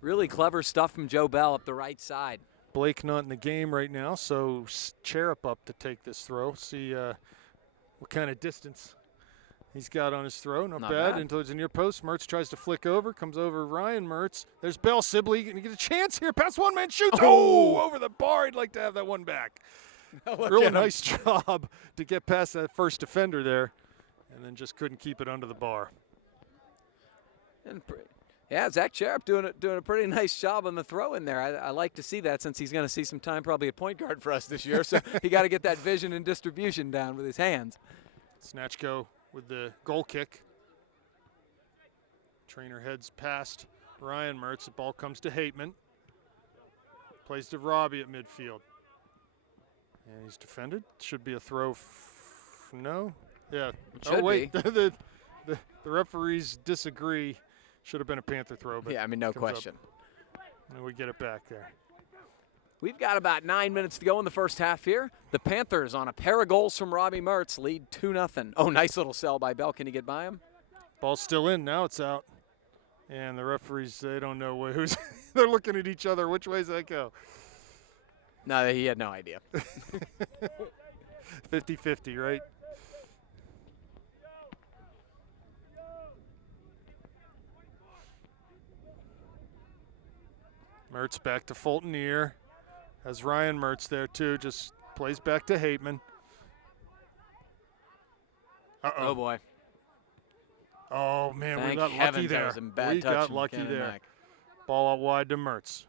Really clever stuff from Joe Bell up the right side. Blake not in the game right now, so Cherub up to take this throw. See what kind of distance he's got on his throw. Not bad. Until it's a near post. Mertz tries to flick over. Comes over Ryan Mertz. There's Bell. Sibley going to get a chance here. Past one man. Shoots. Oh, over the bar. He'd like to have that one back. Really nice job to get past that first defender there, and then just couldn't keep it under the bar. And yeah, Zach Cherub doing a pretty nice job on the throw in there. I like to see that since he's going to see some time probably at point guard for us this year. So he got to get that vision and distribution down with his hands. Snatchko with the goal kick. Trainer heads past Ryan Mertz. The ball comes to Hateman. Plays to Robbie at midfield. And he's defended. Should be a throw. No? Yeah. Should wait. be. the referees disagree. Should have been a Panther throw. But yeah, I mean, no question. And we get it back there. We've got about 9 minutes to go in the first half here. The Panthers on a pair of goals from Robbie Mertz lead 2-0. Oh, nice little sell by Bell. Can he get by him? Ball's still in. Now it's out. And the referees, they don't know who's – they're looking at each other. Which way does that go? No, he had no idea. 50-50, right? Mertz back to Fulton. Has Ryan Mertz there too. Just plays back to Hateman. Oh boy. Oh man, Thank we got heavens lucky that there. was some bad We touch got from lucky Canon there. Mac. Ball out wide to Mertz.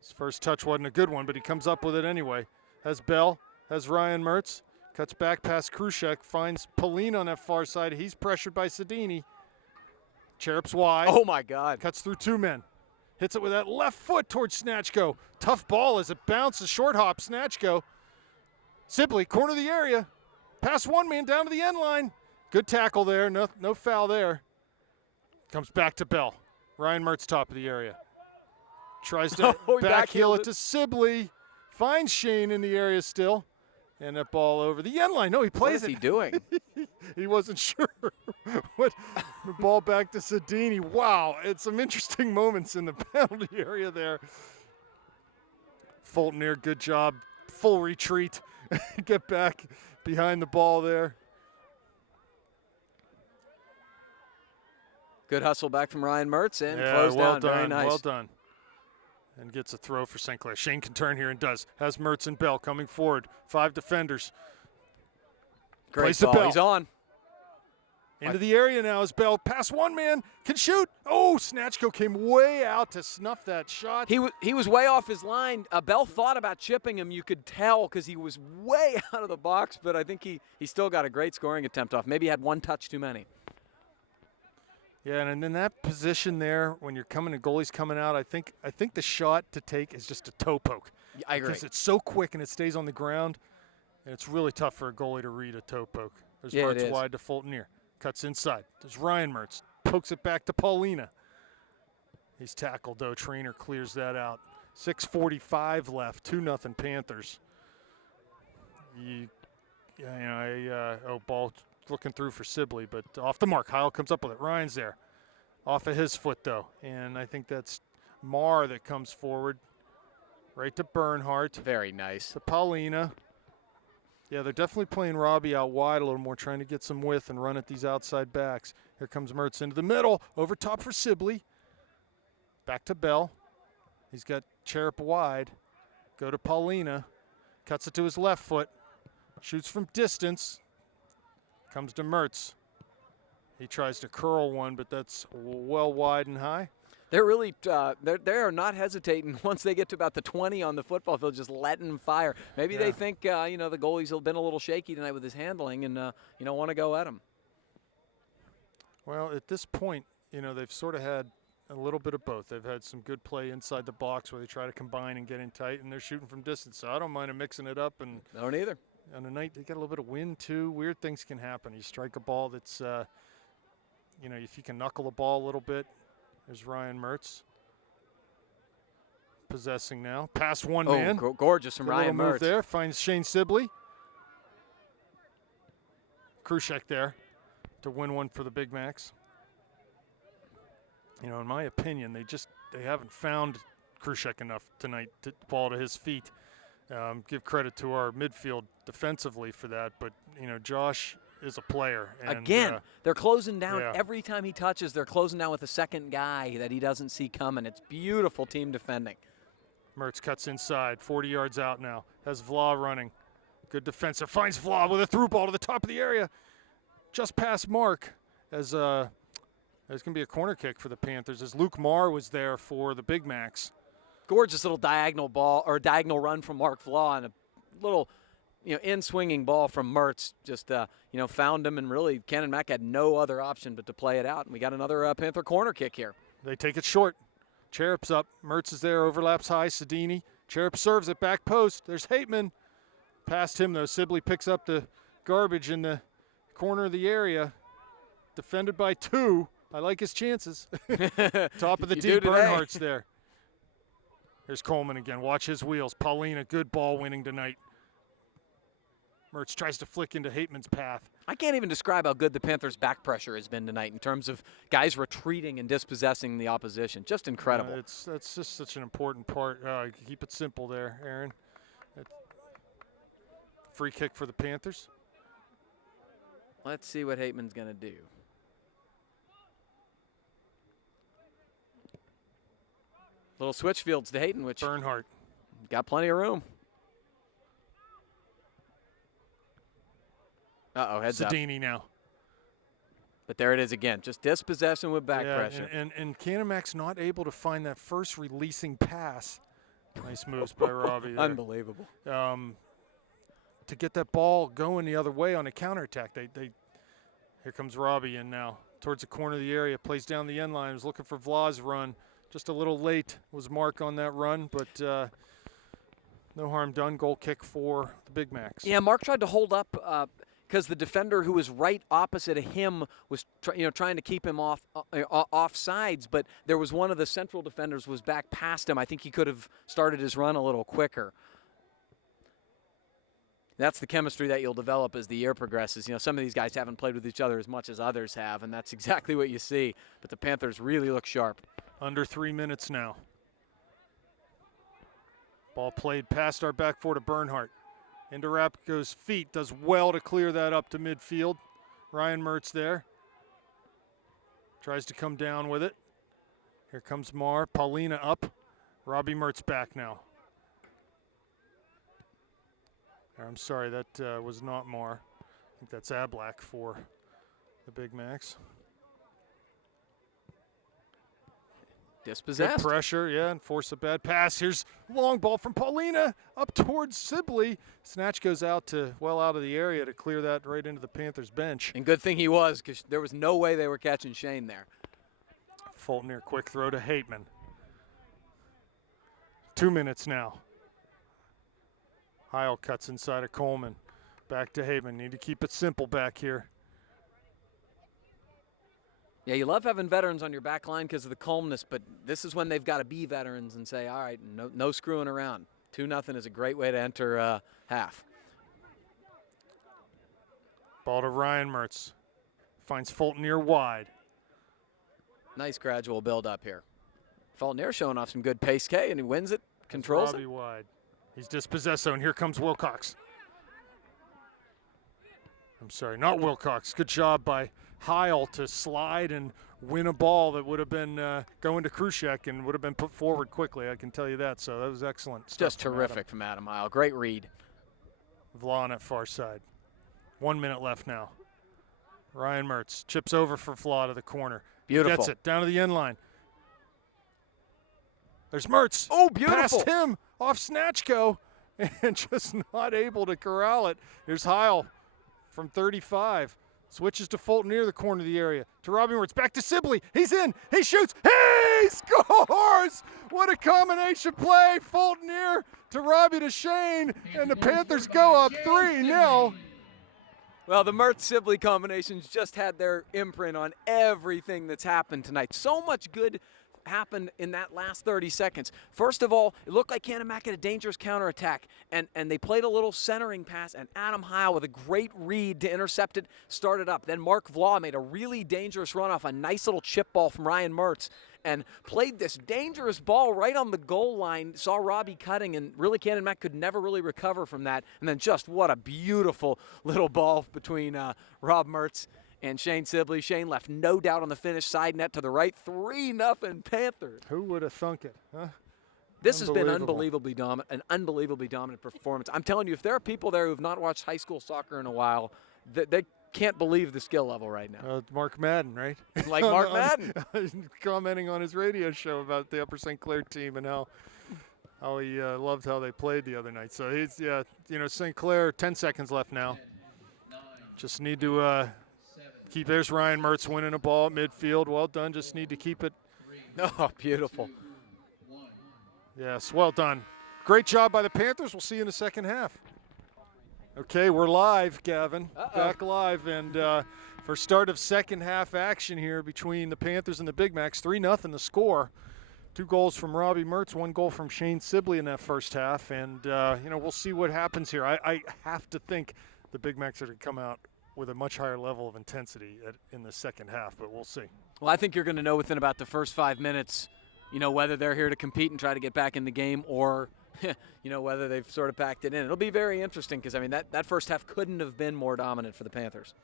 His first touch wasn't a good one, but he comes up with it anyway. Has Bell, has Ryan Mertz. Cuts back past Krushek, finds Pauline on that far side. He's pressured by Sedini. Cherub's wide. Oh my God. Cuts through two men. Hits it with that left foot towards Snatchko. Tough ball as it bounces. Short hop, Snatchko. Sibley, corner of the area. Pass one man down to the end line. Good tackle there. No foul there. Comes back to Bell. Ryan Mertz, top of the area. tries to Oh, he backheel backheel it to Sibley. Finds Shane in the area still. And that ball over the end line. No, he What plays is it. he doing? He wasn't sure. The ball back to Sedini. Wow, it's some interesting moments in the penalty area there. Fulton here, good job. Full retreat. Get back behind the ball there. Good hustle back from Ryan Mertz and Yeah, closed well down. done, Very nice. well done. And gets a throw for St. Clair. Shane can turn here and does. Has Mertz and Bell coming forward. 5 defenders. Great Plays to ball. Bell. He's on. Into the area now as Bell. Past one man. Can shoot. Oh, Snatchko came way out to snuff that shot. He was way off his line. Bell thought about chipping him. You could tell because he was way out of the box, but I think he still got a great scoring attempt off. Maybe he had one touch too many. Yeah, and in that position there, when you're coming, the goalie's coming out, I think the shot to take is just a toe poke. I agree. Because it's so quick and it stays on the ground, and it's really tough for a goalie to read a toe poke. There's Yeah, it Mertz is. wide to Fulton here. Cuts inside. There's Ryan Mertz. Pokes it back to Paulina. He's tackled, though. Trainer clears that out. 6:45 left. 2-0 Panthers. Ball looking through for Sibley, but off the mark. Heil comes up with it. Ryan's there. Off of his foot, though. And I think that's Marr that comes forward. Right to Bernhardt. Very nice. To Paulina. Yeah, they're definitely playing Robbie out wide a little more, trying to get some width and run at these outside backs. Here comes Mertz into the middle. Over top for Sibley. Back to Bell. He's got Cherub wide. Go to Paulina. Cuts it to his left foot. Shoots from distance. Comes to Mertz. He tries to curl one, but that's well wide and high. They're really they are not hesitating once they get to about the 20 on the football field, just letting them fire. Maybe they think the goalie's been a little shaky tonight with his handling and want to go at him. Well, at this point, they've sort of had a little bit of both. They've had some good play inside the box where they try to combine and get in tight, and they're shooting from distance. So I don't mind them mixing it up. And don't either. On a night they got a little bit of wind too. Weird things can happen. You strike a ball that's, if you can knuckle the ball a little bit. There's Ryan Mertz. Possessing now. Past one man. Gorgeous from Good Ryan little Mertz. move there. Finds Shane Sibley. Krushek there to win one for the Big Macs. In my opinion, they haven't found Krushek enough tonight to ball to his feet. Give credit to our midfield defensively for that, but Josh is a player. And, Again, they're closing down yeah. every time he touches. They're closing down with a second guy that he doesn't see coming. It's beautiful team defending. Mertz cuts inside, 40 yards out now. Has Vla running. Good defensive. Finds Vla with a through ball to the top of the area. Just past Mark as there's going to be a corner kick for the Panthers as Luke Marr was there for the Big Macs. Gorgeous little diagonal ball or diagonal run from Mark Vla and a little in-swinging ball from Mertz. Just, found him, and really Canon Mac had no other option but to play it out. And we got another Panther corner kick here. They take it short. Cherub's up. Mertz is there, overlaps high. Sedini. Cherub serves it back post. There's Hateman. Past him, though. Sibley picks up the garbage in the corner of the area. Defended by 2. I like his chances. Top of the D, Bernhardt's there. Here's Coleman again. Watch his wheels. Paulina, good ball winning tonight. Mertz tries to flick into Hateman's path. I can't even describe how good the Panthers' back pressure has been tonight in terms of guys retreating and dispossessing the opposition. Just incredible. That's just such an important part. Keep it simple there, Aaron. Free kick for the Panthers. Let's see what Hateman's going to do. Little switch fields to Hayton, which Bernhardt. got plenty of room. Uh-oh, heads up. Sedini now. But there it is again. Just dispossession with back pressure. And Canamac's not able to find that first releasing pass. Nice moves by Robbie there. Unbelievable. To get that ball going the other way on a counterattack. Here comes Robbie in now. Towards the corner of the area. Plays down the end line. Was looking for Vla's run. Just a little late was Mark on that run, but no harm done. Goal kick for the Big Macs. Yeah, Mark tried to hold up because the defender who was right opposite of him was trying to keep him off sides, but there was one of the central defenders was back past him. I think he could have started his run a little quicker. That's the chemistry that you'll develop as the year progresses. Some of these guys haven't played with each other as much as others have, and that's exactly what you see. But the Panthers really look sharp. Under 3 minutes now. Ball played past our back four to Bernhardt. Into Rapko's feet, does well to clear that up to midfield. Ryan Mertz there. Tries to come down with it. Here comes Marr. Paulina up. Robbie Mertz back now. I'm sorry, that was not Marr. I think that's Ablak for the Big Macs. Dispossessed. Good pressure, yeah, and force a bad pass. Here's long ball from Paulina up towards Sibley. Snatch goes out out of the area to clear that right into the Panthers bench. And good thing he was, because there was no way they were catching Shane there. Fulton quick throw to Hateman. 2 minutes now. Heil cuts inside of Coleman. Back to Hateman. Need to keep it simple back here. Yeah, you love having veterans on your back line because of the calmness, but this is when they've got to be veterans and say, all right, no screwing around. 2-0 is a great way to enter half. Ball to Ryan Mertz. Finds Fulton near wide. Nice gradual build up here. Fulton showing off some good pace, K, and he wins it, controls Robbie wide. He's dispossessed, and here comes Wilcox. I'm sorry, not Wilcox. Good job by Heil to slide and win a ball that would have been going to Krushek and would have been put forward quickly, I can tell you that. So that was excellent stuff. Just terrific from Adam Heil. Great read. Vla on that far side. 1 minute left now. Ryan Mertz chips over for Vla to the corner. Beautiful. Gets it down to the end line. There's Mertz. Oh, beautiful. Past him off Snatchko and just not able to corral it. Here's Heil from 35. Switches to Fulton near the corner of the area. To Robbie Mertz. Back to Sibley. He's in. He shoots. He scores! What a combination play. Fulton near to Robbie to Shane. And the Panthers go up 3-0. Well, the Mertz-Sibley combinations just had their imprint on everything that's happened tonight. So much good happened in that last 30 seconds. First of all, it looked like Canon had a dangerous counterattack, and they played a little centering pass, and Adam Heil with a great read to intercept it, started up. Then Mark Vla made a really dangerous run off a nice little chip ball from Ryan Mertz and played this dangerous ball right on the goal line, saw Robbie cutting, and really Canon could never really recover from that. And then just what a beautiful little ball between Rob Mertz and Shane Sibley. Shane left no doubt on the finish, side net to the right. 3-0 Panthers. Who would have thunk it, huh? This has been an unbelievably dominant performance. I'm telling you, if there are people there who have not watched high school soccer in a while, they can't believe the skill level right now. Mark Madden, right? Like Mark Madden. Commenting on his radio show about the Upper St. Clair team and how he loved how they played the other night. So he's, St. Clair, 10 seconds left now. Just need to keep. There's Ryan Mertz winning a ball at midfield. Well done. Just need to keep it. Oh, beautiful. Yes, well done. Great job by the Panthers. We'll see you in the second half. Okay, we're live, Gavin. Back live. And for start of second half action here between the Panthers and the Big Macs, 3-0 the score. 2 goals from Robbie Mertz, 1 goal from Shane Sibley in that first half. And, we'll see what happens here. I have to think the Big Macs are going to come out with a much higher level of intensity in the second half, but we'll see. Well, I think you're going to know within about the first 5 minutes, whether they're here to compete and try to get back in the game or, whether they've sort of packed it in. It'll be very interesting because, that first half couldn't have been more dominant for the Panthers.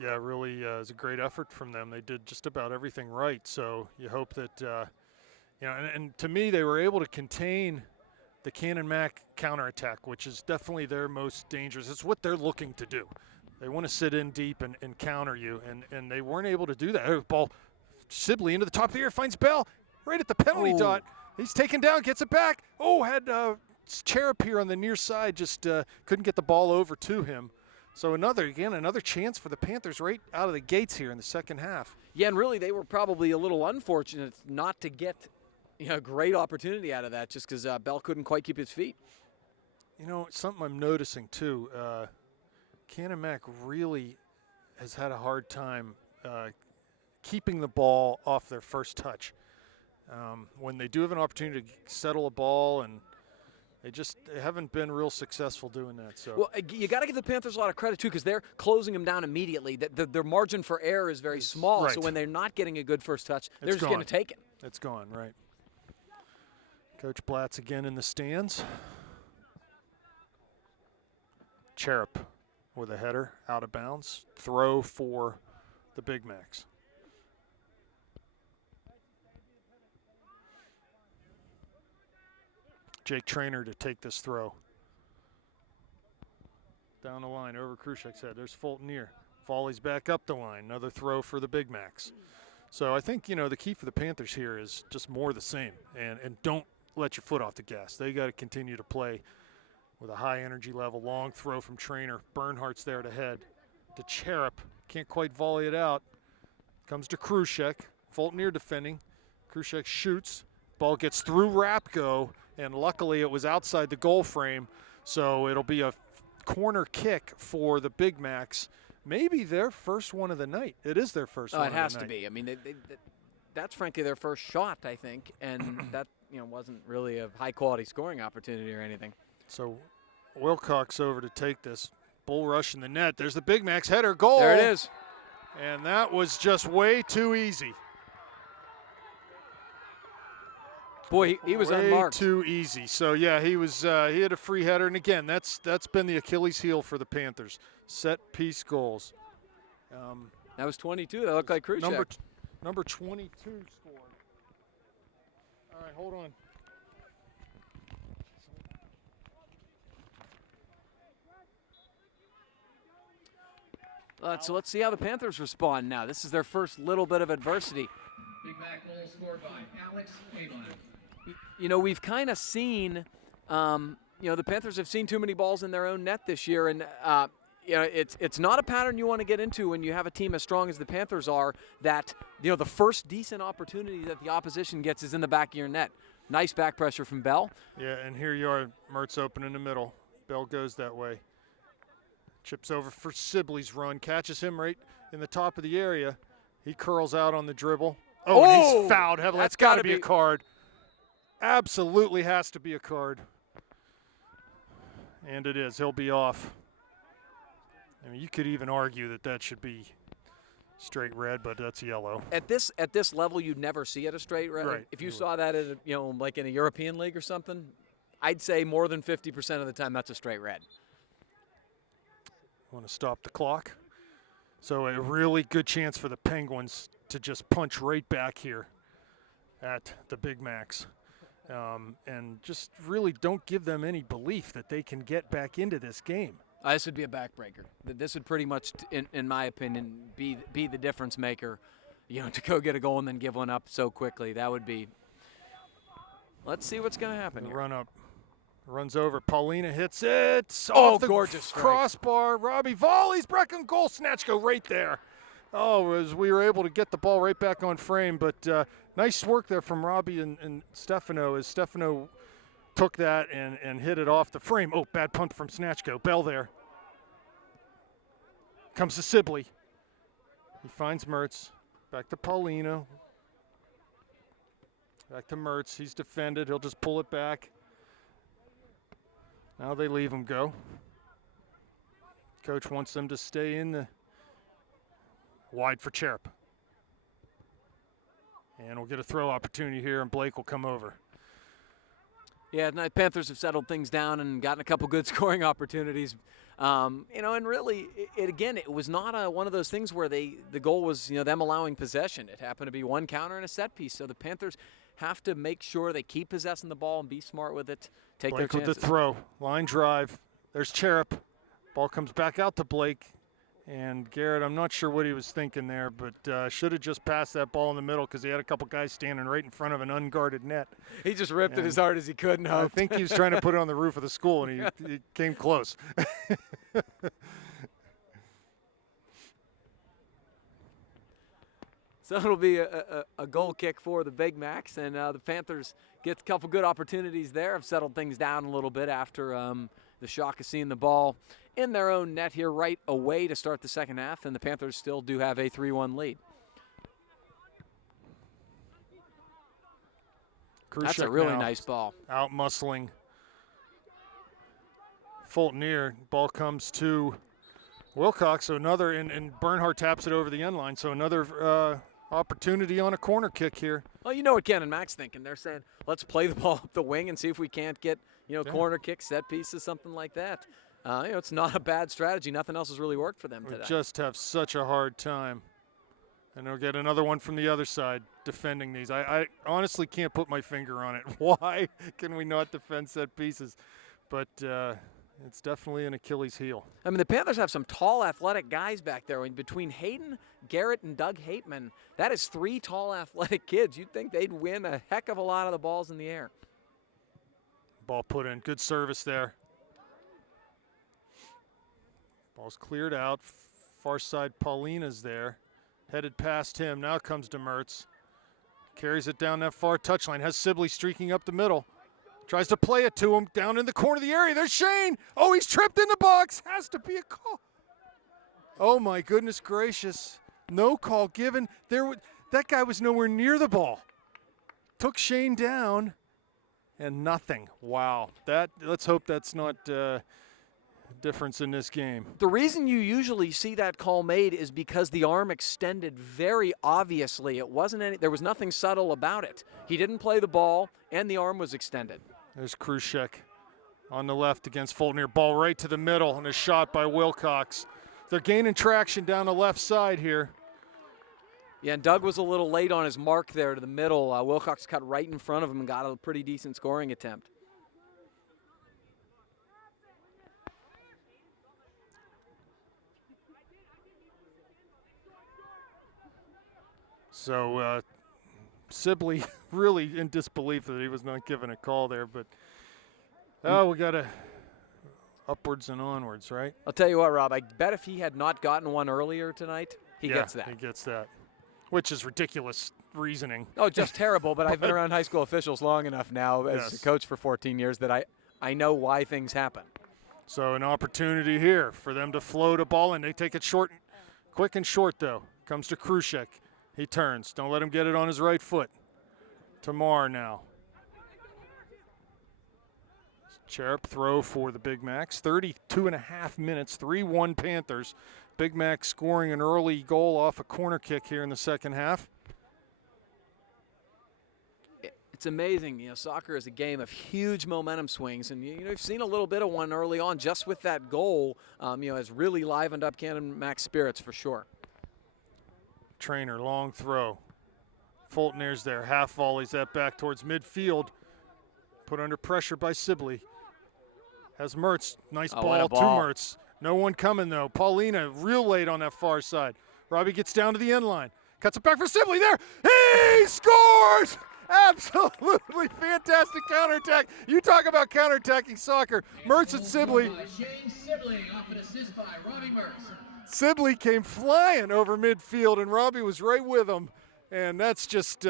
Yeah, really is a great effort from them. They did just about everything right. So you hope that, and to me, they were able to contain the Canon Mac counterattack, which is definitely their most dangerous. It's what they're looking to do. They want to sit in deep and counter you, and they weren't able to do that. Ball, Sibley into the top of the air, finds Bell right at the penalty dot. He's taken down, gets it back. Had Cherub here on the near side, just couldn't get the ball over to him. So another chance for the Panthers right out of the gates here in the second half. Yeah, and really they were probably a little unfortunate not to get a great opportunity out of that just because Bell couldn't quite keep his feet. Something I'm noticing too, Canon Mac really has had a hard time keeping the ball off their first touch. When they do have an opportunity to settle a ball, and they haven't been real successful doing that. So, well, you got to give the Panthers a lot of credit too, because they're closing them down immediately. Their margin for error is very small. Right. So when they're not getting a good first touch, they're just going to take it. It's gone, right? Coach Blatt's again in the stands. Cherub with a header out of bounds. Throw for the Big Macs. Jake Traynor to take this throw. Down the line, over Krushek's head. There's Fulton near. Foley's back up the line. Another throw for the Big Macs. So I think, the key for the Panthers here is just more the same. And don't let your foot off the gas. They got to continue to play with a high energy level. Long throw from Traynor. Bernhardt's there to head. To Cherub. Can't quite volley it out. Comes to Krushek. Fulton near defending. Krushek shoots. Ball gets through Rapko, and luckily it was outside the goal frame, so it'll be a corner kick for the Big Macs. Maybe their first one of the night. It is their first one of the night. It has to be. I mean, that's frankly their first shot, I think, and that wasn't really a high-quality scoring opportunity or anything. So Wilcox over to take this. Bull rush in the net. There's the Big Macs header goal. There it is. And that was just way too easy. Boy, he was unmarked. Way too easy. So yeah, he had a free header, and again, that's been the Achilles heel for the Panthers. Set piece goals. That was 22. That looked like Krushek. Number 22 scored. All right, hold on. So let's see how the Panthers respond now. This is their first little bit of adversity. Big Mac goal scored by Alex Avon. We've kind of seen, the Panthers have seen too many balls in their own net this year, and it's not a pattern you want to get into when you have a team as strong as the Panthers are. That the first decent opportunity that the opposition gets is in the back of your net. Nice back pressure from Bell. Yeah, and here you are, Mertz open in the middle. Bell goes that way. Chips over for Sibley's run, catches him right in the top of the area. He curls out on the dribble. Oh, and he's fouled heavily. That's got to be a card. Absolutely has to be a card. And it is. He'll be off. I mean, you could even argue that should be straight red, but that's yellow. At this level, you'd never see it a straight red. Right. If you saw that at like in a European league or something, I'd say more than 50% of the time that's a straight red. Want to stop the clock. So a really good chance for the Penguins to just punch right back here at the Big Macs. And just really don't give them any belief that they can get back into this game. This would be a backbreaker. This would pretty much, in my opinion, be the difference maker. To go get a goal and then give one up so quickly. That would be. Let's see what's going to happen here. Run up. Runs over. Paulina hits it. Oh, off the gorgeous crossbar. Robbie volleys. Breckin goal snatch go right there. Oh, as we were able to get the ball right back on frame. But nice work there from Robbie and Stefano as Stefano took that and hit it off the frame. Oh, bad punt from Snatchko. Bell there. Comes to Sibley. He finds Mertz. Back to Paulino. Back to Mertz. He's defended. He'll just pull it back. Now they leave him go. Coach wants them to stay in the wide for Cherub. And we'll get a throw opportunity here, and Blake will come over. Yeah, the Panthers have settled things down and gotten a couple good scoring opportunities. And really, it was not one of those things where the goal was, them allowing possession. It happened to be one counter and a set piece. So the Panthers have to make sure they keep possessing the ball and be smart with it, take Blake their chances. with the throw, line drive. There's Cherub. Ball comes back out to Blake. And Garrett, I'm not sure what he was thinking there, but should have just passed that ball in the middle because he had a couple guys standing right in front of an unguarded net. He just ripped it as hard as he could and hoped. I think he was trying to put it on the roof of the school, and he came close. So it'll be a goal kick for the Big Macs, and the Panthers get a couple good opportunities there, have settled things down a little bit after The Shock is seeing the ball in their own net here right away to start the second half, and the Panthers still do have a 3-1 lead. That's a really nice ball. Out muscling Fulton. Ball comes to Wilcox, so another, and Bernhardt taps it over the end line, so another opportunity on a corner kick here. Well, you know what Ken and Mac's thinking. They're saying, let's play the ball up the wing and see if we can't get, corner kicks, set pieces, something like that. It's not a bad strategy. Nothing else has really worked for them today. We just have such a hard time. And they'll get another one from the other side defending these. I honestly can't put my finger on it. Why can we not defend set pieces? But it's definitely an Achilles heel. I mean, the Panthers have some tall, athletic guys back there. Between Hayden, Garrett, and Doug Hateman, that is 3 tall, athletic kids. You'd think they'd win a heck of a lot of the balls in the air. Ball put in. Good service there. Ball's cleared out. Far side, Paulina's there. Headed past him. Now comes Demertz. Carries it down that far touchline. Has Sibley streaking up the middle. Tries to play it to him down in the corner of the area. There's Shane. Oh, he's tripped in the box. Has to be a call. Oh, my goodness gracious. No call given. That guy was nowhere near the ball. Took Shane down and nothing. Wow. Let's hope that's not difference in this game. The reason you usually see that call made is because the arm extended very obviously. There was nothing subtle about it. He didn't play the ball, and the arm was extended. There's Krushek on the left against Fulton. Ball right to the middle, and a shot by Wilcox. They're gaining traction down the left side here. Yeah, and Doug was a little late on his mark there to the middle. Wilcox cut right in front of him and got a pretty decent scoring attempt. So Sibley really in disbelief that he was not given a call there, but we got to upwards and onwards, right? I'll tell you what, Rob, I bet if he had not gotten one earlier tonight, he gets that. He gets that, which is ridiculous reasoning. Oh, just terrible, but I've been around high school officials long enough now as a coach for 14 years that I know why things happen. So an opportunity here for them to float a ball, and they take it short, quick and short, though. Comes to Krushek. He turns. Don't let him get it on his right foot. Tamar now. Cherub throw for the Big Macs. 32.5 minutes, 3-1 Panthers. Big Mac scoring an early goal off a corner kick here in the second half. It's amazing. Soccer is a game of huge momentum swings, and you've seen a little bit of one early on just with that goal. Has really livened up Canon Mac's spirits for sure. Trainer, long throw. Fulton's there, half volleys that back towards midfield. Put under pressure by Sibley. Has Mertz, nice ball to Mertz. No one coming though. Paulina real late on that far side. Robbie gets down to the end line. Cuts it back for Sibley there. He scores! Absolutely fantastic counterattack. You talk about counterattacking soccer. Mertz and Sibley. Shane Sibley off an assist by Robbie Mertz. Sibley came flying over midfield, and Robbie was right with him, and that's just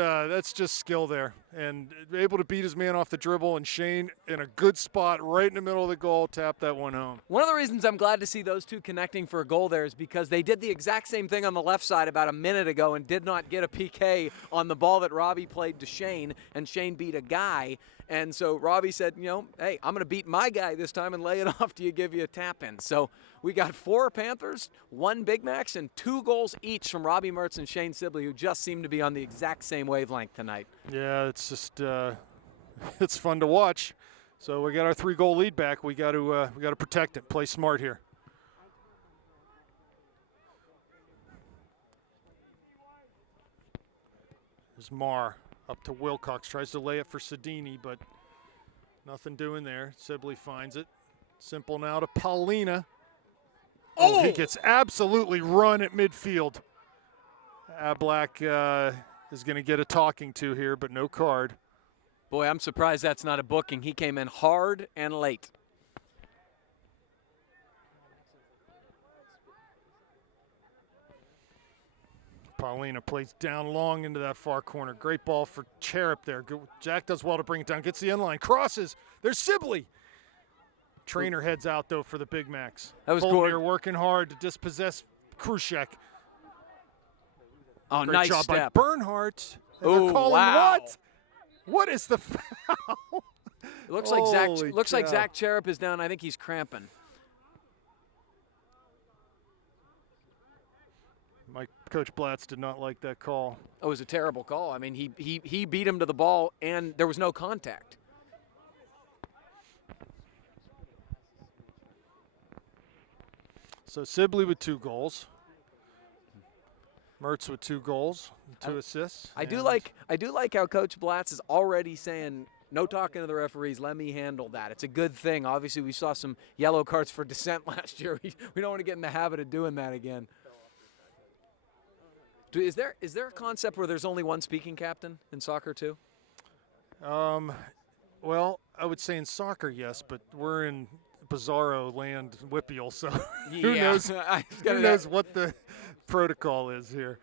skill there, and able to beat his man off the dribble, and Shane in a good spot right in the middle of the goal, tapped that one home. One of the reasons I'm glad to see those two connecting for a goal there is because they did the exact same thing on the left side about a minute ago and did not get a PK on the ball that Robbie played to Shane, and Shane beat a guy. And so Robbie said, hey, I'm going to beat my guy this time and lay it off to give you a tap in. So we got 4 Panthers, 1 Big Macs, and 2 goals each from Robbie Mertz and Shane Sibley, who just seem to be on the exact same wavelength tonight. Yeah, it's just it's fun to watch. So we got our 3-goal lead back. We got to protect it, play smart here. There's Marr. Up to Wilcox, tries to lay it for Sedini, but nothing doing there. Sibley finds it. Simple now to Paulina. Oh, he gets absolutely run at midfield. Ablak is going to get a talking to here, but no card. Boy, I'm surprised that's not a booking. He came in hard and late. Paulina plays down long into that far corner. Great ball for Cherub there. Jack does well to bring it down. Gets the end line. Crosses. There's Sibley. Trainer heads out, though, for the Big Macs. That was Fulton good. working hard to dispossess Krushek. Oh, Great nice job step. by Bernhardt. And Oh, they're calling wow. what? What is the foul? It looks like Zach. Holy Looks like cow. Zach Cherub is down. I think he's cramping. Coach Blatz did not like that call. Oh, it was a terrible call. I mean, he beat him to the ball, and there was no contact. So Sibley with 2 goals. Mertz with 2 goals, 2 assists. I do and like how Coach Blatz is already saying, no talking to the referees, let me handle that. It's a good thing. Obviously, we saw some yellow cards for dissent last year. We don't want to get in the habit of doing that again. Is there a concept where there's only one speaking captain in soccer too? Well, I would say in soccer, yes, but we're in bizarro land, Whippeal, so who Yeah. knows? Who knows what the protocol is here?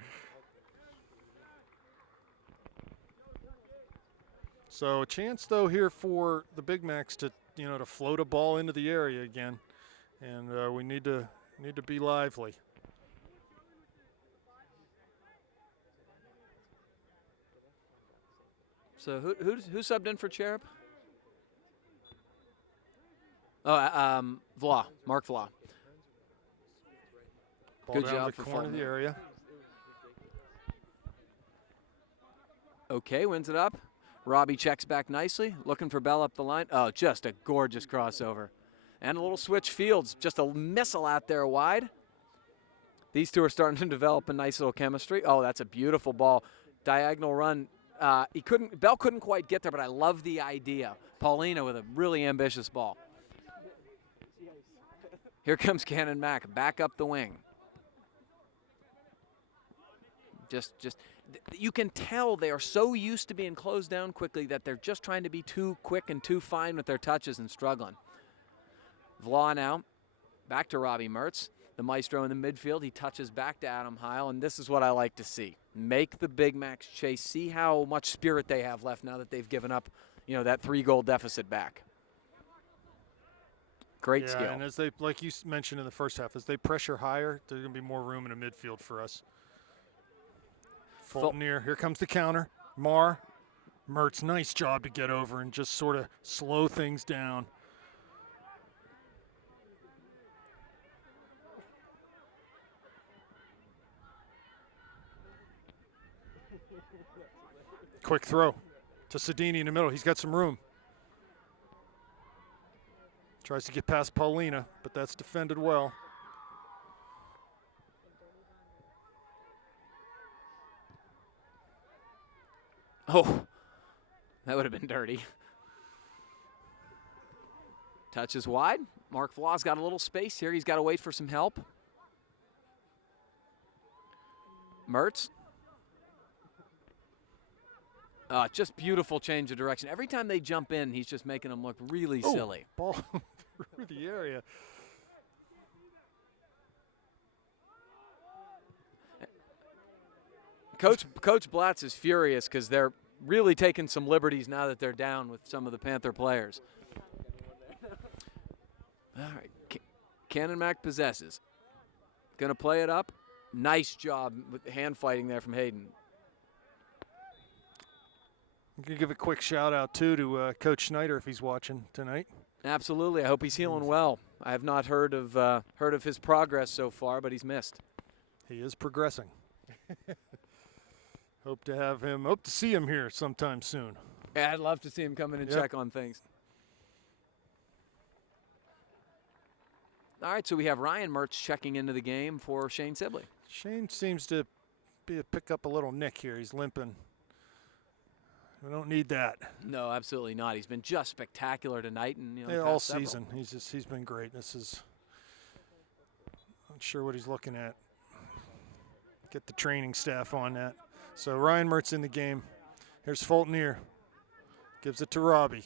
So a chance though here for the Big Macs to to float a ball into the area again, and we need to be lively. So who subbed in for Cherub? Oh, Vla, Mark Vla. Ball Good down job the for corner of the Fulton. area. Okay, wins it up. Robbie checks back nicely, looking for Bell up the line. Oh, just a gorgeous crossover. And a little switch fields, just a missile out there wide. These two are starting to develop a nice little chemistry. Oh, that's a beautiful ball. Diagonal run. Bell couldn't quite get there, but I love the idea. Paulina with a really ambitious ball. Here comes Canon Mac, back up the wing. You can tell they are so used to being closed down quickly that they're just trying to be too quick and too fine with their touches and struggling. Vla now, back to Robbie Mertz. The maestro in the midfield, he touches back to Adam Heil, and this is what I like to see. Make the Big Macs chase, see how much spirit they have left now that they've given up, that 3-goal deficit back. Great skill. And as they, like you mentioned in the first half, as they pressure higher, there's going to be more room in the midfield for us. Fulton here comes the counter. Mertz, nice job to get over and just sort of slow things down. Quick throw to Sedini in the middle. He's got some room. Tries to get past Paulina, but that's defended well. Oh, that would have been dirty. Touches wide. Mark Vla's got a little space here. He's got to wait for some help. Mertz. Just beautiful change of direction. Every time they jump in, he's just making them look really silly. Ball through the area. Coach Blatz is furious because they're really taking some liberties now that they're down with some of the Panther players. All right, Canon Mac possesses. Going to play it up. Nice job with the hand fighting there from Hayden. I'm going to give a quick shout out too to Coach Schneider if he's watching tonight. Absolutely. I hope he's healing well. I have not heard of his progress so far, but he's missed. He is progressing. Hope to see him here sometime soon. Yeah, I'd love to see him come in and check on things. All right, so we have Ryan Mertz checking into the game for Shane Sibley. Shane seems to pick up a little nick here. He's limping. We don't need that. No, absolutely not. He's been just spectacular tonight, and all season. He's been great. Not sure what he's looking at. Get the training staff on that. So Ryan Mertz in the game. Here's Fulton here. Gives it to Robbie.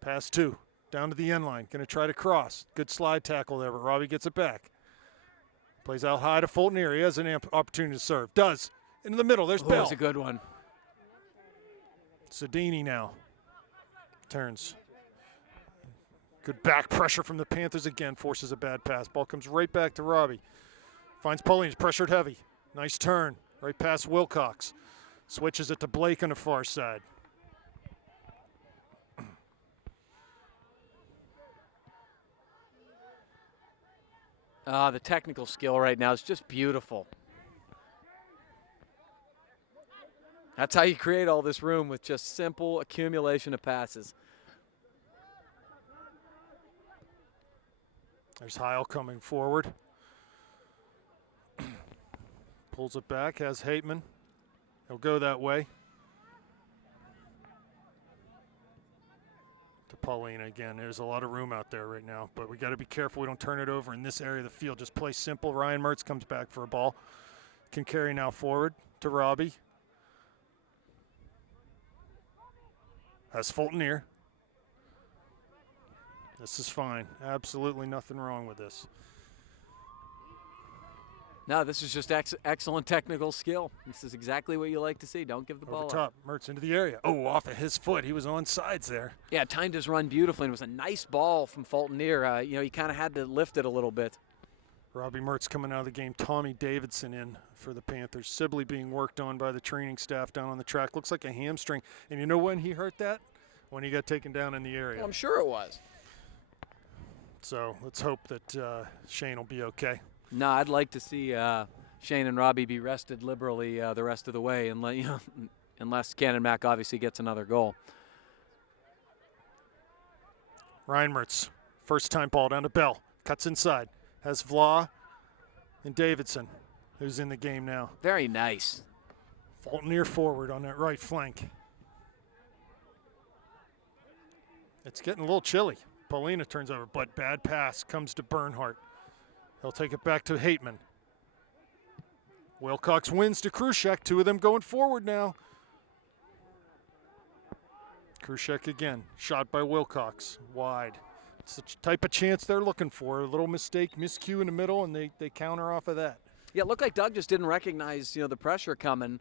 Pass 2. Down to the end line. Going to try to cross. Good slide tackle there, but Robbie gets it back. Plays out high to Fulton here. He has an opportunity to serve. Does. Into the middle. There's Bell. That's a good one. Sedini now. Turns. Good back pressure from the Panthers again, forces a bad pass. Ball comes right back to Robbie. Finds Pauline, pressured heavy. Nice turn, right past Wilcox. Switches it to Blake on the far side. The technical skill right now is just beautiful. That's how you create all this room, with just simple accumulation of passes. There's Heil coming forward. Pulls it back, has Hateman. He'll go that way. To Paulina again. There's a lot of room out there right now, but we got to be careful we don't turn it over in this area of the field. Just play simple. Ryan Mertz comes back for a ball. Can carry now forward to Robbie. Has Fulton here. This is fine. Absolutely nothing wrong with this. No, this is just excellent technical skill. This is exactly what you like to see. Don't give the ball Over top, Mertz into the area. Oh, off of his foot. He was on sides there. Yeah, timed his run beautifully. It was a nice ball from Fulton Neer. He kind of had to lift it a little bit. Robbie Mertz coming out of the game. Tommy Davidson in for the Panthers. Sibley being worked on by the training staff down on the track. Looks like a hamstring. And you know when he hurt that? When he got taken down in the area. Well, I'm sure it was. So let's hope that Shane will be okay. No, I'd like to see Shane and Robbie be rested liberally the rest of the way, unless Canon Mac obviously gets another goal. Ryan Mertz, first time ball down to Bell. Cuts inside. Has Vla and Davidson, who's in the game now. Very nice. Fulton near forward on that right flank. It's getting a little chilly. Paulina turns over, but bad pass comes to Bernhardt. He'll take it back to Hateman. Wilcox wins to Krushek. Two of them going forward now. Krushek again, shot by Wilcox, wide. It's the type of chance they're looking for. A little mistake, miscue in the middle, and they counter off of that. Yeah, it looked like Doug just didn't recognize, the pressure coming.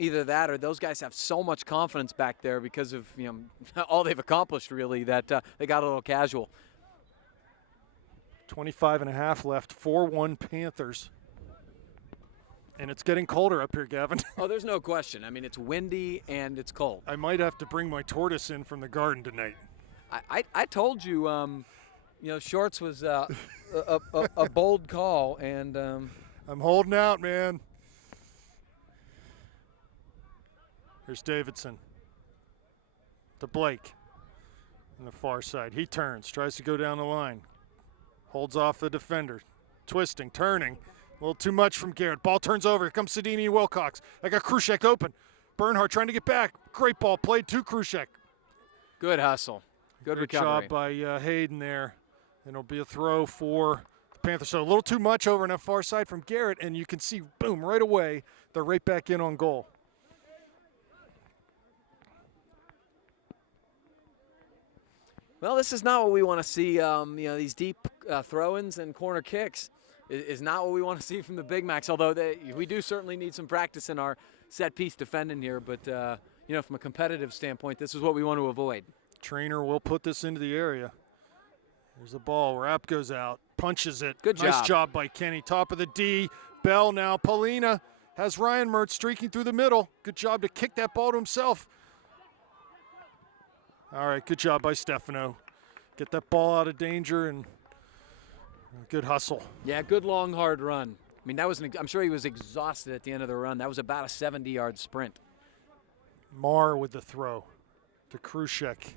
Either that or those guys have so much confidence back there because of, all they've accomplished, really, that they got a little casual. 25 and a half left, 4-1 Panthers. And it's getting colder up here, Gavin. Oh, there's no question. I mean, it's windy and it's cold. I might have to bring my tortoise in from the garden tonight. I told you, shorts was a bold call, and I'm holding out, man. Here's Davidson to Blake on the far side. He turns, tries to go down the line. Holds off the defender. Twisting, turning. A little too much from Garrett. Ball turns over. Here comes Sedini and Wilcox. I got Krushek open. Bernhardt trying to get back. Great ball played to Krushek. Good hustle. Good recovery. Job by Hayden there. And it'll be a throw for the Panthers. So a little too much over on that far side from Garrett, and you can see, boom, right away, they're right back in on goal. Well, this is not what we want to see. These deep throw-ins and corner kicks is not what we want to see from the Big Macs, although we do certainly need some practice in our set-piece defending here. But, from a competitive standpoint, this is what we want to avoid. Trainer will put this into the area. There's the ball. Rapp goes out, punches it. Good job. Nice job by Kenny. Top of the D. Bell now. Paulina has Ryan Mertz streaking through the middle. Good job to kick that ball to himself. All right, good job by Stefano. Get that ball out of danger and good hustle. Yeah, good long, hard run. I mean, I'm sure he was exhausted at the end of the run. That was about a 70-yard sprint. Marr with the throw to Krushek.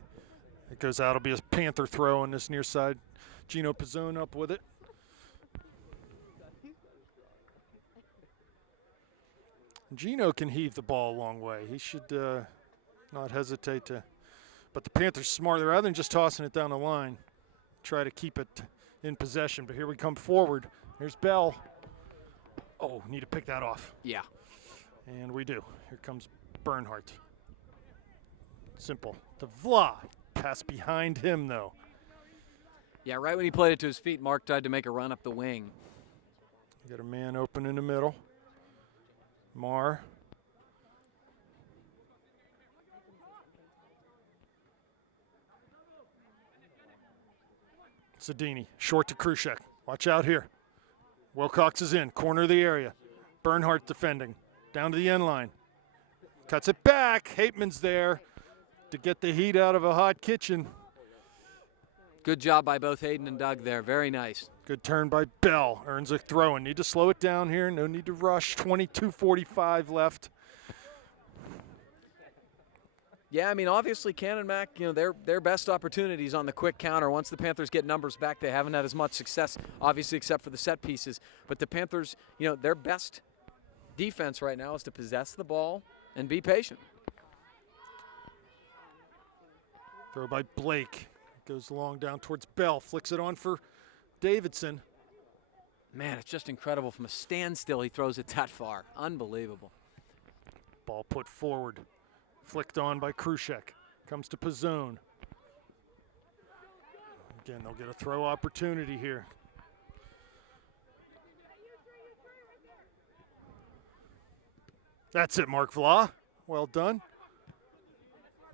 It goes out. It'll be a Panther throw on this near side. Gino Pizzone up with it. Gino can heave the ball a long way. He should not hesitate to. But the Panthers smart. Rather than just tossing it down the line, try to keep it in possession. But here we come forward. Here's Bell. Oh, need to pick that off. Yeah. And we do. Here comes Bernhardt. Simple. To Vla. Pass behind him, though. Yeah, right when he played it to his feet, Mark tried to make a run up the wing. You got a man open in the middle. Marr. Sedini, short to Krushek. Watch out here. Wilcox is in, corner of the area. Bernhardt defending, down to the end line. Cuts it back, Hateman's there to get the heat out of a hot kitchen. Good job by both Hayden and Doug there, very nice. Good turn by Bell, earns a throw and need to slow it down here, no need to rush, 22:45 left. Yeah, I mean, obviously, Canon Mac, you know, their best opportunities on the quick counter. Once the Panthers get numbers back, they haven't had as much success, obviously, except for the set pieces. But the Panthers, you know, their best defense right now is to possess the ball and be patient. Throw by Blake. Goes long down towards Bell, flicks it on for Davidson. Man, it's just incredible. From a standstill, he throws it that far. Unbelievable. Ball put forward. Flicked on by Krushek. Comes to Pizzone. Again, they'll get a throw opportunity here. That's it, Mark Vla. Well done.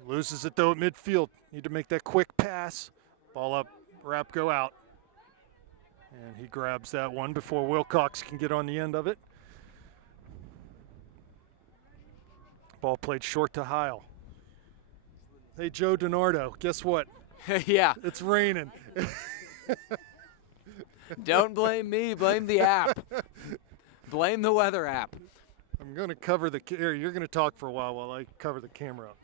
Loses it, though, at midfield. Need to make that quick pass. Ball up, wrap, go out. And he grabs that one before Wilcox can get on the end of it. Ball played short to Heil. Hey, Joe DiNardo, guess what? Yeah. It's raining. Don't blame me, blame the app. Blame the weather app. I'm going to cover the – you're going to talk for a while I cover the camera up.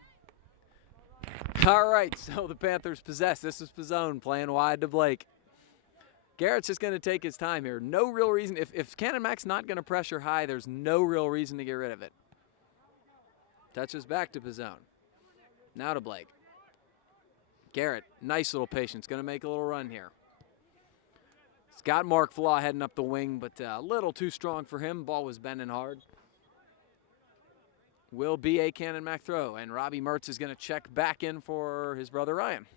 All right, so the Panthers possess. This is Pizzone playing wide to Blake. Garrett's just going to take his time here. No real reason. If Canon Mac's not going to pressure high, there's no real reason to get rid of it. Touches back to Pizzone. Now to Blake. Garrett, nice little patience. Going to make a little run here. He's got Mark Flaw heading up the wing, but a little too strong for him. Ball was bending hard. Will be a Canon Mac throw, and Robbie Mertz is going to check back in for his brother Ryan.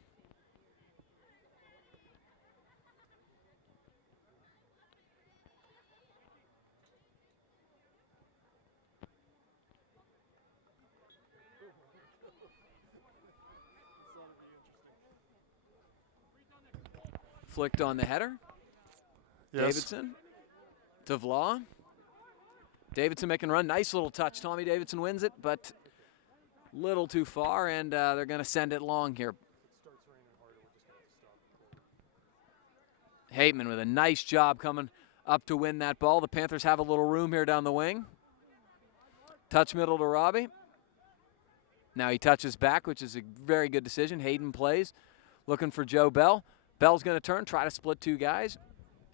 Flicked on the header. Yes. Davidson to Vla. Davidson making a run. Nice little touch. Tommy Davidson wins it, but little too far, and they're going to send it long here. Hateman with a nice job coming up to win that ball. The Panthers have a little room here down the wing. Touch middle to Robbie. Now he touches back, which is a very good decision. Hayden plays, looking for Joe Bell. Bell's going to turn, try to split two guys,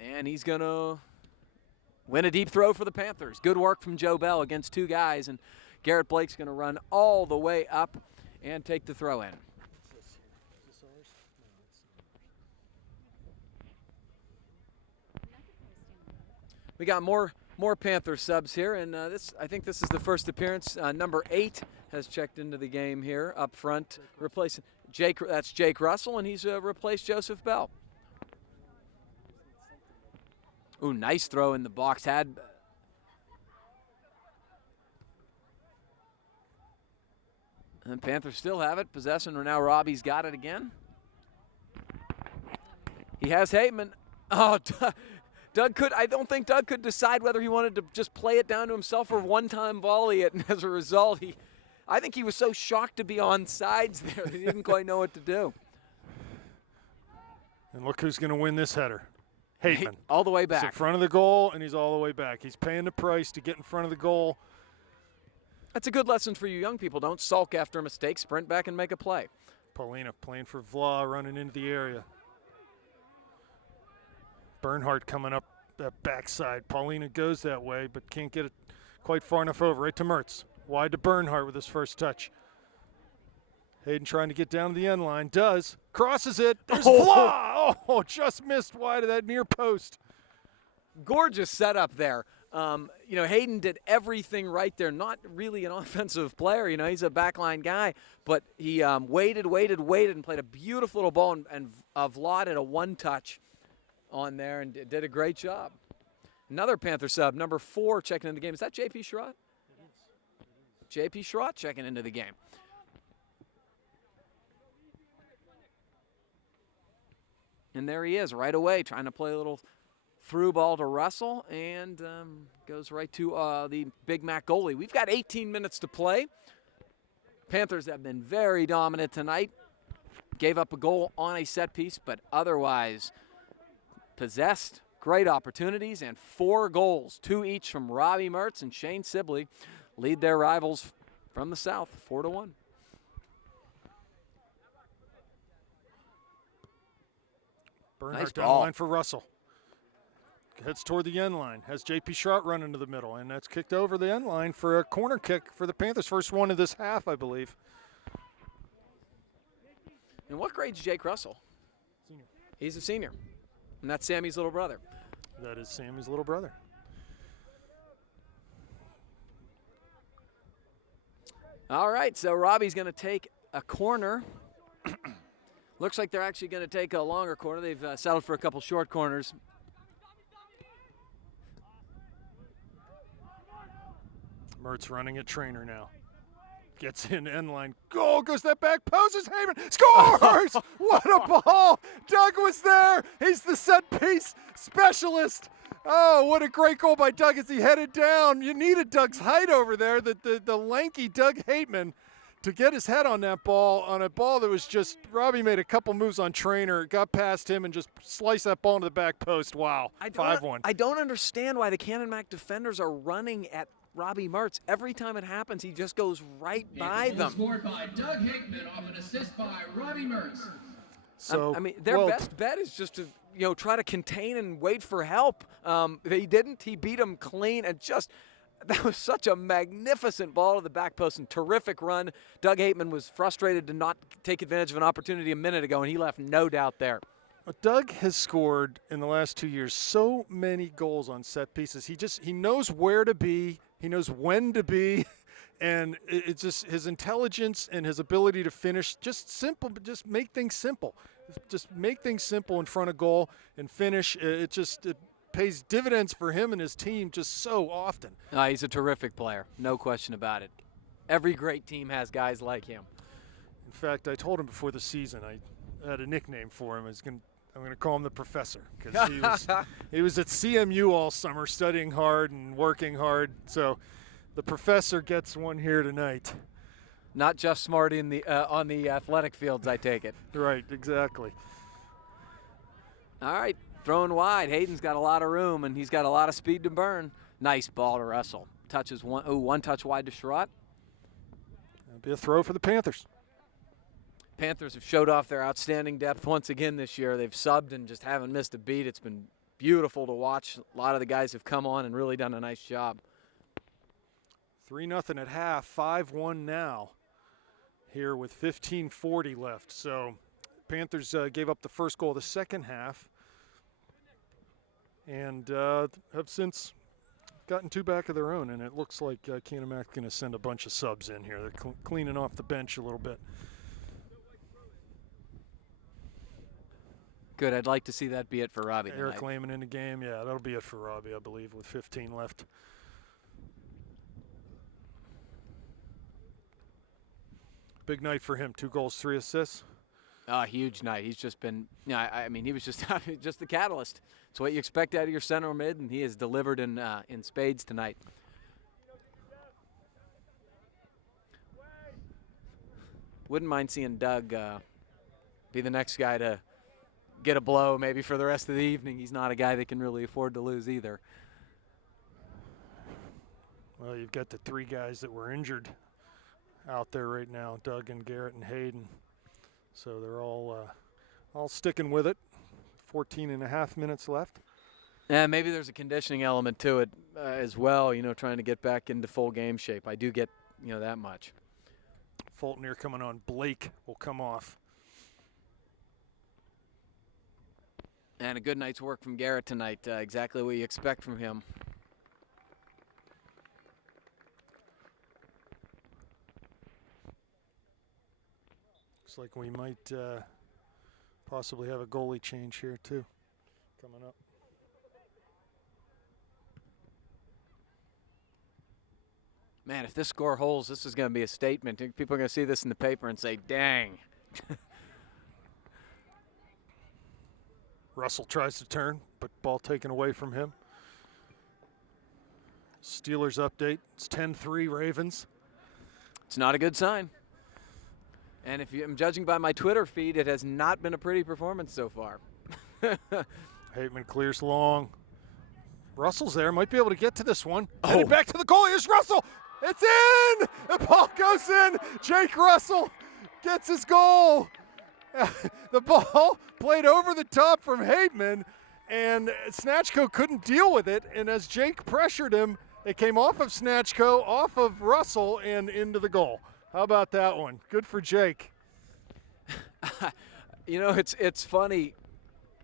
and he's going to win a deep throw for the Panthers. Good work from Joe Bell against two guys, and Garrett Blake's going to run all the way up and take the throw in. We got more Panther subs here, and I think this is the first appearance. Number 8 has checked into the game here up front, replacing Jake. That's Jake Russell, and he's replaced Joseph Bell. Ooh, nice throw in the box. And Panthers still have it. Possession, or now Robbie's got it again. He has Hateman. Oh, Doug could. I don't think Doug could decide whether he wanted to just play it down to himself or one-time volley it, and as a result, I think he was so shocked to be on sides there that he didn't quite know what to do. And look who's going to win this header. Hateman. All the way He's back. in front of the goal, and he's all the way back. He's paying the price to get in front of the goal. That's a good lesson for you young people. Don't sulk after a mistake. Sprint back and make a play. Paulina playing for Vla, running into the area. Bernhardt coming up that backside. Paulina goes that way, but can't get it quite far enough over. Right to Mertz. Wide to Bernhardt with his first touch. Hayden trying to get down to the end line. Does. Crosses it. There's Vla. Oh, just missed wide of that near post. Gorgeous setup there. You know, Hayden did everything right there. Not really an offensive player. You know, he's a backline guy. But he waited, and played a beautiful little ball. And Vla did a one-touch on there and did a great job. Another Panther sub, number 4, checking into the game. Is that J.P. Sherratt? It is. J.P. Sherratt checking into the game. And there he is right away, trying to play a little through ball to Russell, and goes right to the Big Mac goalie. We've got 18 minutes to play. Panthers have been very dominant tonight. Gave up a goal on a set piece, but otherwise possessed great opportunities and 4 goals, 2 each from Robbie Mertz and Shane Sibley, lead their rivals from the south 4-1. Bernhardt Nice down the ball. line for Russell. Heads toward the end line. Has J.P. Schrott run into the middle, and that's kicked over the end line for a corner kick for the Panthers. First one of this half, I believe. And what grade's Jake Russell? Senior. He's a senior, and that's Sammy's little brother. That is Sammy's little brother. All right, so Robbie's going to take a corner. Looks like they're actually going to take a longer corner. They've settled for a couple short corners. Mertz running at trainer now. Gets in end line. Goal goes that back post. Is Heyman scores! What a ball! Doug was there. He's the set piece specialist. Oh, what a great goal by Doug as he headed down. You needed Doug's height over there. The lanky Doug Hateman to get his head on that ball, on a ball that was just, Robbie made a couple moves on trainer, got past him and just sliced that ball into the back post. Wow, 5-1. I don't understand why the Canon Mac defenders are running at Robbie Mertz. Every time it happens, he just goes right by them. Scored by Doug Hickman off an assist by Robbie Mertz. So, I mean, their best bet is just to try to contain and wait for help. He didn't. He beat him clean, and that was such a magnificent ball to the back post and terrific run. Doug Hateman was frustrated to not take advantage of an opportunity a minute ago, and he left no doubt there. Doug has scored in the last 2 years so many goals on set pieces. He knows where to be. He knows when to be. And it's just his intelligence and his ability to finish, just simple, but just make things simple. Just make things simple in front of goal and finish. It pays dividends for him and his team just so often. He's a terrific player, no question about it. Every great team has guys like him. In fact, I told him before the season, I had a nickname for him. I'm going to call him the Professor, because he was at CMU all summer studying hard and working hard. So the Professor gets one here tonight. Not just smart on the athletic fields, I take it. Right, exactly. All right, throwing wide. Hayden's got a lot of room, and he's got a lot of speed to burn. Nice ball to Russell. Touches one touch wide to Schrott. That'll be a throw for the Panthers. Panthers have showed off their outstanding depth once again this year. They've subbed and just haven't missed a beat. It's been beautiful to watch. A lot of the guys have come on and really done a nice job. 3-0 at half, 5-1 now here with 15:40 left. So Panthers gave up the first goal of the second half and have since gotten 2 back of their own, and it looks like Canon Mac's going to send a bunch of subs in here. They're cleaning off the bench a little bit. Good. I'd like to see that be it for Robbie Eric tonight. Lehman in the game. Yeah, that'll be it for Robbie, I believe, with 15 left. Big night for him. 2 goals, 3 assists. Huge night. He's just been, I mean, he was just just the catalyst. It's what you expect out of your center mid, and he has delivered in spades tonight. Wouldn't mind seeing Doug be the next guy to get a blow maybe for the rest of the evening. He's not a guy that can really afford to lose either. Well, you've got the 3 guys that were injured out there right now, Doug and Garrett and Hayden. So they're all sticking with it. 14.5 minutes left. Yeah, maybe there's a conditioning element to it as well, trying to get back into full game shape. I do get, that much. Fulton here coming on. Blake will come off. And a good night's work from Garrett tonight. Exactly what you expect from him. Looks like we might possibly have a goalie change here too coming up. Man, if this score holds, this is going to be a statement. People are going to see this in the paper and say, dang. Russell tries to turn, but ball taken away from him. Steelers update. It's 10-3 Ravens. It's not a good sign. And if I'm judging by my Twitter feed, it has not been a pretty performance so far. Hateman clears long. Russell's there. Might be able to get to this one. Oh. Headed back to the goal. Here's Russell. It's in! The ball goes in. Jake Russell gets his goal. The ball played over the top from Hateman, and Snatchko couldn't deal with it. And as Jake pressured him, it came off of Snatchko, off of Russell, and into the goal. How about that one? Good for Jake. You know, it's funny,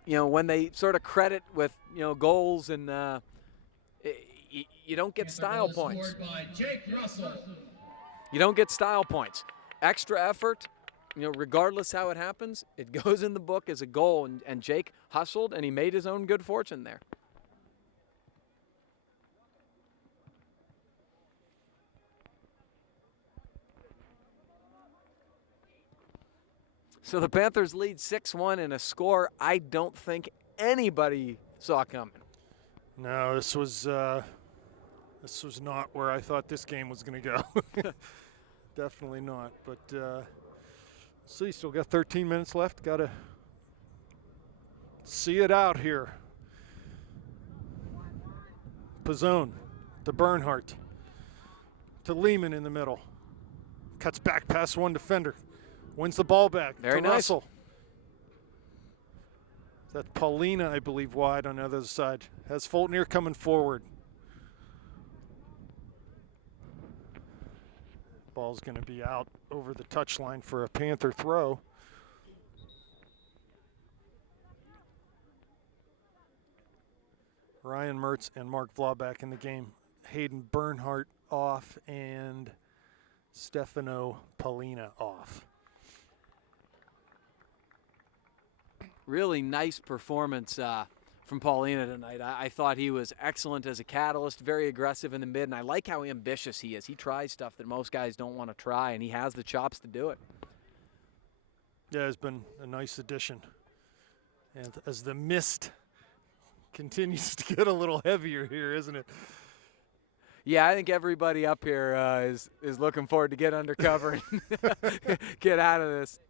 you know, when they sort of credit with, you know, goals and you don't get style points. Scored by Jake Russell. You don't get style points. Extra effort, you know, regardless how it happens, it goes in the book as a goal, and Jake hustled, and he made his own good fortune there. So the Panthers lead 6-1 in a score I don't think anybody saw coming. No, this was not where I thought this game was going to go. Definitely not. But see, still got 13 minutes left. Got to see it out here. Pizzone to Bernhardt to Lehman in the middle. Cuts back past one defender. Wins the ball back. Very to nice. Russell. That's Paulina, I believe, wide on the other side. Has Fultner coming forward. Ball's going to be out over the touchline for a Panther throw. Ryan Mertz and Mark Vlau back in the game. Hayden Bernhardt off and Stefano Paulina off. Really nice performance from Paulina tonight. I thought he was excellent as a catalyst, very aggressive in the mid, and I like how ambitious he is. He tries stuff that most guys don't want to try, and he has the chops to do it. Yeah, it's been a nice addition. And as the mist continues to get a little heavier here, isn't it? Yeah, I think everybody up here is looking forward to get under cover and get out of this.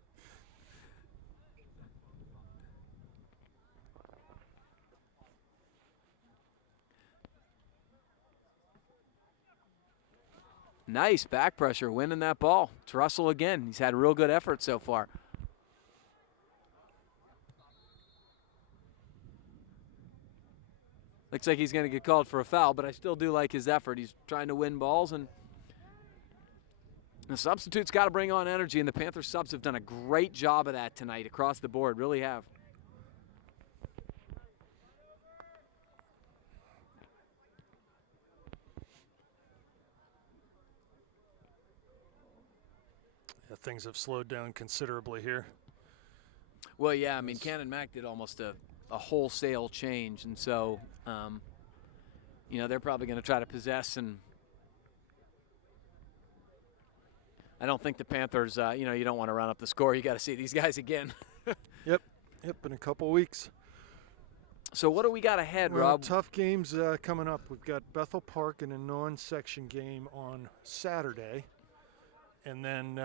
Nice back pressure, winning that ball. It's Russell again. He's had a real good effort so far. Looks like he's going to get called for a foul, but I still do like his effort. He's trying to win balls, and the substitutes got to bring on energy, and the Panthers subs have done a great job of that tonight across the board, really have. Yeah, things have slowed down considerably here. Well, yeah, I mean, Canon Mac did almost a wholesale change, and so, you know, they're probably going to try to possess, and I don't think the Panthers, you know, you don't want to run up the score. You got to see these guys again. Yep, in a couple weeks. So what do we got ahead, Well, Rob? tough games coming up. We've got Bethel Park in a non-section game on Saturday. And then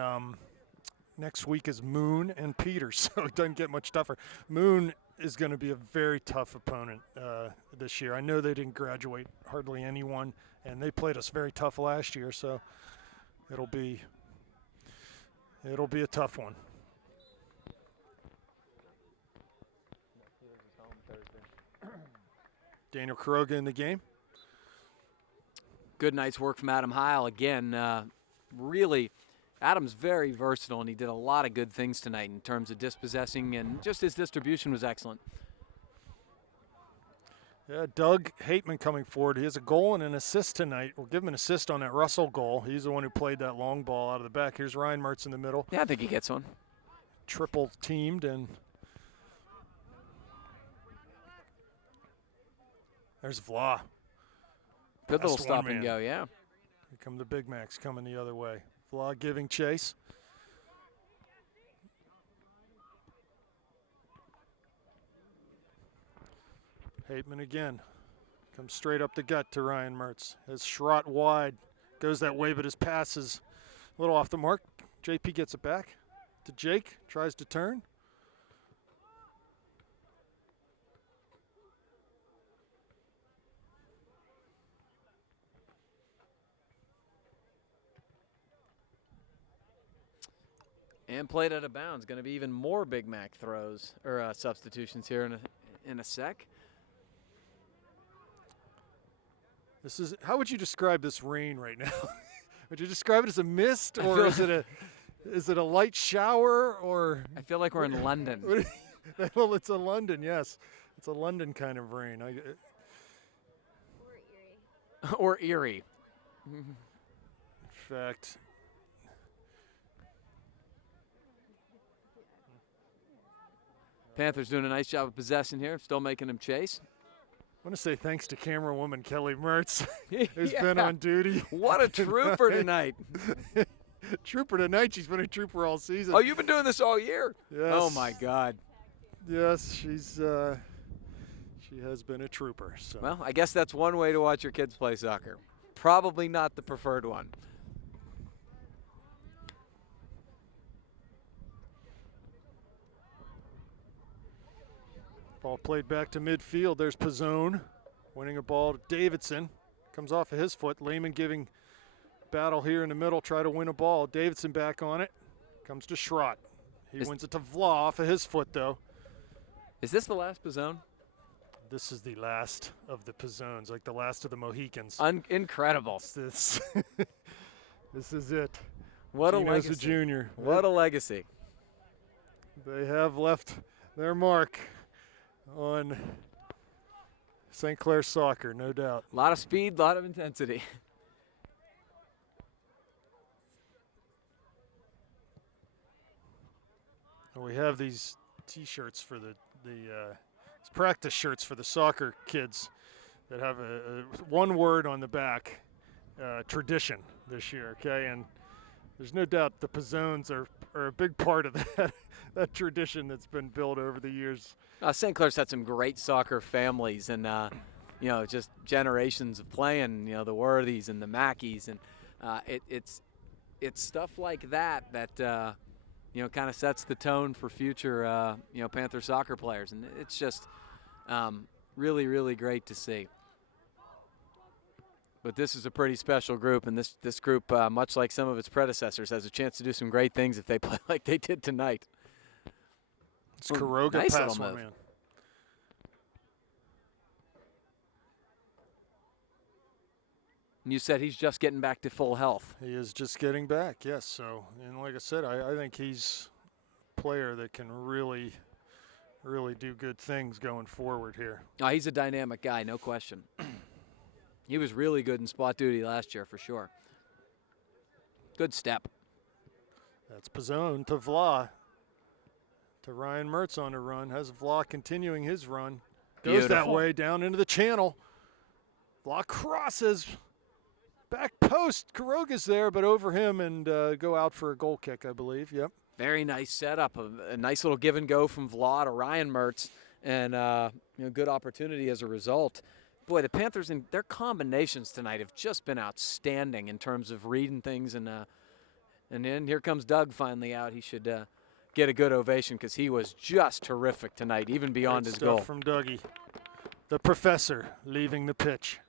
next week is Moon and Peters, so it doesn't get much tougher. Moon is going to be a very tough opponent this year. I know they didn't graduate hardly anyone, and they played us very tough last year, so it'll be a tough one. Daniel Kuroga in the game. Good night's work from Adam Heil again. Really, Adam's very versatile, and he did a lot of good things tonight in terms of dispossessing, and just his distribution was excellent. Yeah, Doug Hateman coming forward. He has a goal and an assist tonight. We'll give him an assist on that Russell goal. He's the one who played that long ball out of the back. Here's Ryan Mertz in the middle. Yeah, I think he gets one. Triple teamed, and there's Vla. Good little That's one stop and man. go, yeah. Here come the Big Macs coming the other way. Vla giving chase. Hateman again. Comes straight up the gut to Ryan Mertz. His Schrott wide. Goes that way, but his pass is a little off the mark. JP gets it back to Jake. Tries to turn. And played out of bounds. Going to be even more Big Mac throws or substitutions here in a sec. This is, how would you describe this rain right now? Would you describe it as a mist, or is it a light shower, or? I feel like we're in London. Well, it's a London, yes. It's a London kind of rain. Or Erie. In fact, Panthers doing a nice job of possession here, still making him chase. I want to say thanks to camera woman Kelly Mertz, who's been on duty. What a trooper tonight. Trooper tonight. She's been a trooper all season. Oh, you've been doing this all year? Yes. Oh, my God. Yes, she has been a trooper. So. Well, I guess that's one way to watch your kids play soccer. Probably not the preferred one. Ball played back to midfield. There's Pizzone winning a ball to Davidson. Comes off of his foot. Lehman giving battle here in the middle. Try to win a ball. Davidson back on it. Comes to Schrott. He wins it to Vla off of his foot, though. Is this the last Pizzone? This is the last of the Pizzones, like the last of the Mohicans. Incredible. This is it. What Gino's a legacy. a junior. What a legacy. They have left their mark on St. Clair soccer, no doubt. A lot of speed, a lot of intensity. We have these T-shirts for the practice shirts for the soccer kids that have a one word on the back, tradition this year. Okay, and there's no doubt the Pizzones are a big part of that tradition that's been built over the years. St. Clair's had some great soccer families, and just generations of playing. The Worthies and the Mackeys, and it's stuff like that kind of sets the tone for future Panther soccer players, and it's just really, really great to see. But this is a pretty special group, and this group, much like some of its predecessors, has a chance to do some great things if they play like they did tonight. It's Kuroga nice pass little one move. man. And you said he's just getting back to full health. He is just getting back, yes. So, and like I said, I think he's a player that can really, really do good things going forward here. Oh, he's a dynamic guy, no question. He was really good in spot duty last year for sure. Good step. That's Pizzone to Vla. To Ryan Mertz on a run. Has Vla continuing his run. Goes that way down into the channel. Vla crosses. Back post. Kuroga's there, but over him and go out for a goal kick, I believe. Yep. Very nice setup. A nice little give and go from Vla to Ryan Mertz, and good opportunity as a result. Boy, the Panthers and their combinations tonight have just been outstanding in terms of reading things, and then here comes Doug finally out. He should get a good ovation because he was just terrific tonight, even beyond his goal. From Dougie, the professor leaving the pitch.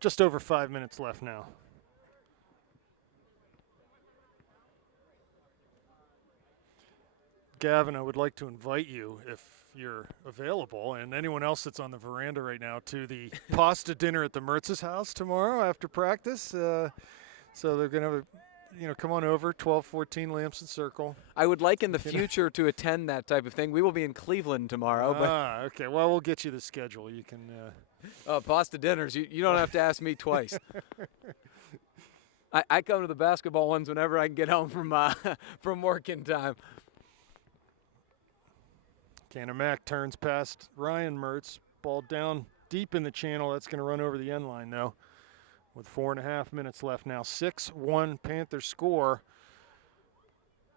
Just over 5 minutes left now. Gavin, I would like to invite you, if you're available, and anyone else that's on the veranda right now, to the pasta dinner at the Mertz's house tomorrow after practice. So they're going to have come on over, 1214 Lamson Circle. I would like in the future to attend that type of thing. We will be in Cleveland tomorrow. Okay. Well, we'll get you the schedule. You can. Pasta dinners. You don't have to ask me twice. I come to the basketball ones whenever I can get home from work in time. Canamac turns past Ryan Mertz. Ball down deep in the channel. That's going to run over the end line, though, with 4.5 minutes left now. 6-1 Panthers score.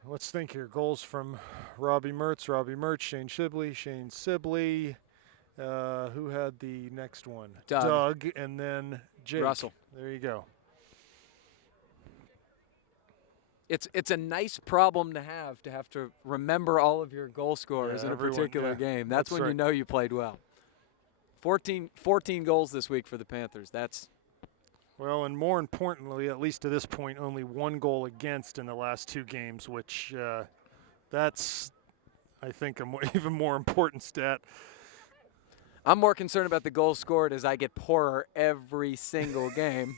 Let's think here. Goals from Robbie Mertz, Shane Sibley. Who had the next one? Doug. And then Jake. Russell. There you go. It's a nice problem to have to remember all of your goal scorers in a particular game. That's when right. you know you played well. 14 goals this week for the Panthers. That's well, and more importantly, at least to this point, only 1 goal against in the last 2 games, which that's, I think, even more important stat. I'm more concerned about the goals scored as I get poorer every single game.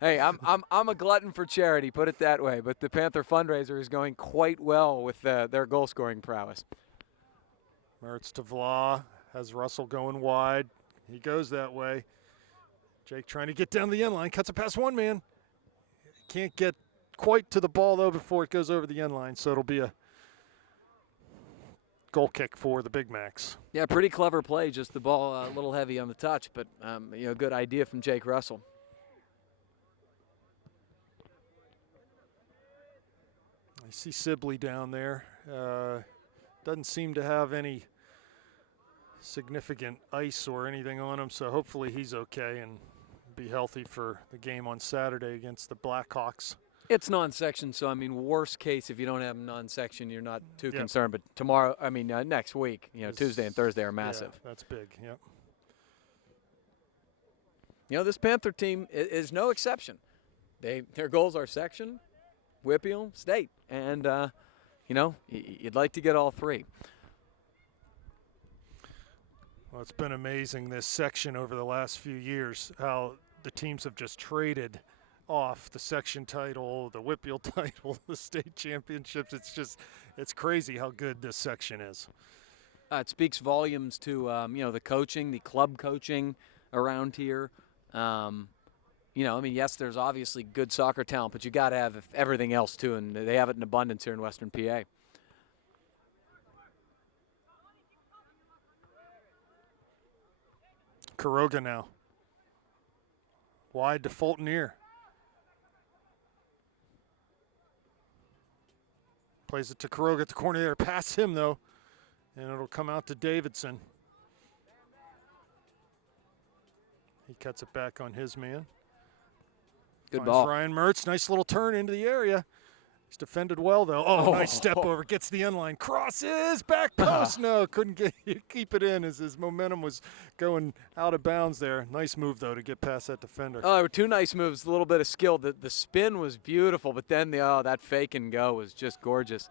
Hey, I'm a glutton for charity, put it that way. But the Panther fundraiser is going quite well with their goal scoring prowess. Mertz to Vla, has Russell going wide. He goes that way. Jake trying to get down the end line, cuts it past one man. Can't get quite to the ball though before it goes over the end line, so it'll be a goal kick for the Big Macs. Yeah, pretty clever play. Just the ball a little heavy on the touch, but good idea from Jake Russell. I see Sibley down there. Doesn't seem to have any significant ice or anything on him, so hopefully he's okay and be healthy for the game on Saturday against the Blackhawks. It's non-section, so I mean, worst case, if you don't have non-section, you're not too concerned. But tomorrow, next week, Tuesday and Thursday are massive. Yeah, that's big. Yep. This Panther team is no exception. Their goals are section, WPIAL, state, and you'd like to get all 3. Well, it's been amazing this section over the last few years, how the teams have just traded off the section title, the WPIAL title, the state championships. It's crazy how good this section is. It speaks volumes to the coaching, the club coaching around here. Yes, there's obviously good soccer talent, but you got to have everything else too, and they have it in abundance here in Western PA. Kuroga now. Wide to Fulton-Ear. Plays it to Kuroga at the corner there. Pass him, though. And it'll come out to Davidson. He cuts it back on his man. Good Finds ball. Ryan Mertz. Nice little turn into the area. He's defended well, though. Oh, nice step over. Gets the end line. Crosses. Back post. No, couldn't keep it in as his momentum was going out of bounds there. Nice move, though, to get past that defender. Oh, there were 2 nice moves. A little bit of skill. The spin was beautiful, but then that fake and go was just gorgeous.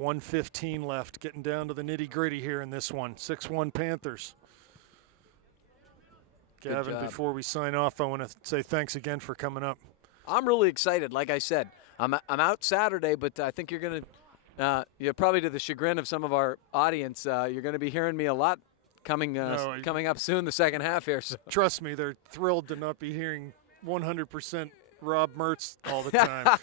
.115 left. Getting down to the nitty-gritty here in this one. 6-1 Panthers. Gavin, before we sign off, I want to say thanks again for coming up. I'm really excited. Like I said, I'm out Saturday, but I think you're going to, probably to the chagrin of some of our audience, you're going to be hearing me a lot coming up soon, the second half here. So. Trust me, they're thrilled to not be hearing 100% Rob Mertz all the time.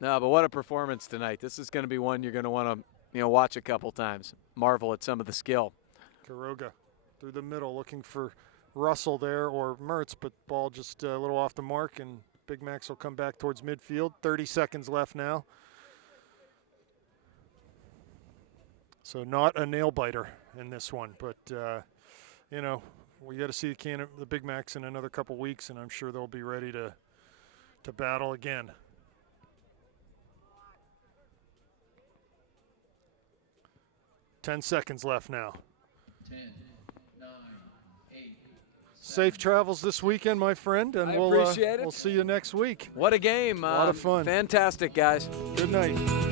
No, but what a performance tonight. This is going to be one you're going to want to watch a couple times. Marvel at some of the skill. Kuroga through the middle looking for Russell there or Mertz, but ball just a little off the mark, and Big Macs will come back towards midfield. 30 seconds left now. So not a nail-biter in this one, but, we got to see the Big Macs in another couple weeks, and I'm sure they'll be ready to battle again. 10 seconds left now. 10, 9, 8. Safe travels this weekend, my friend, and I appreciate it. We'll see you next week. What a game. A lot of fun. Fantastic, guys. Good night.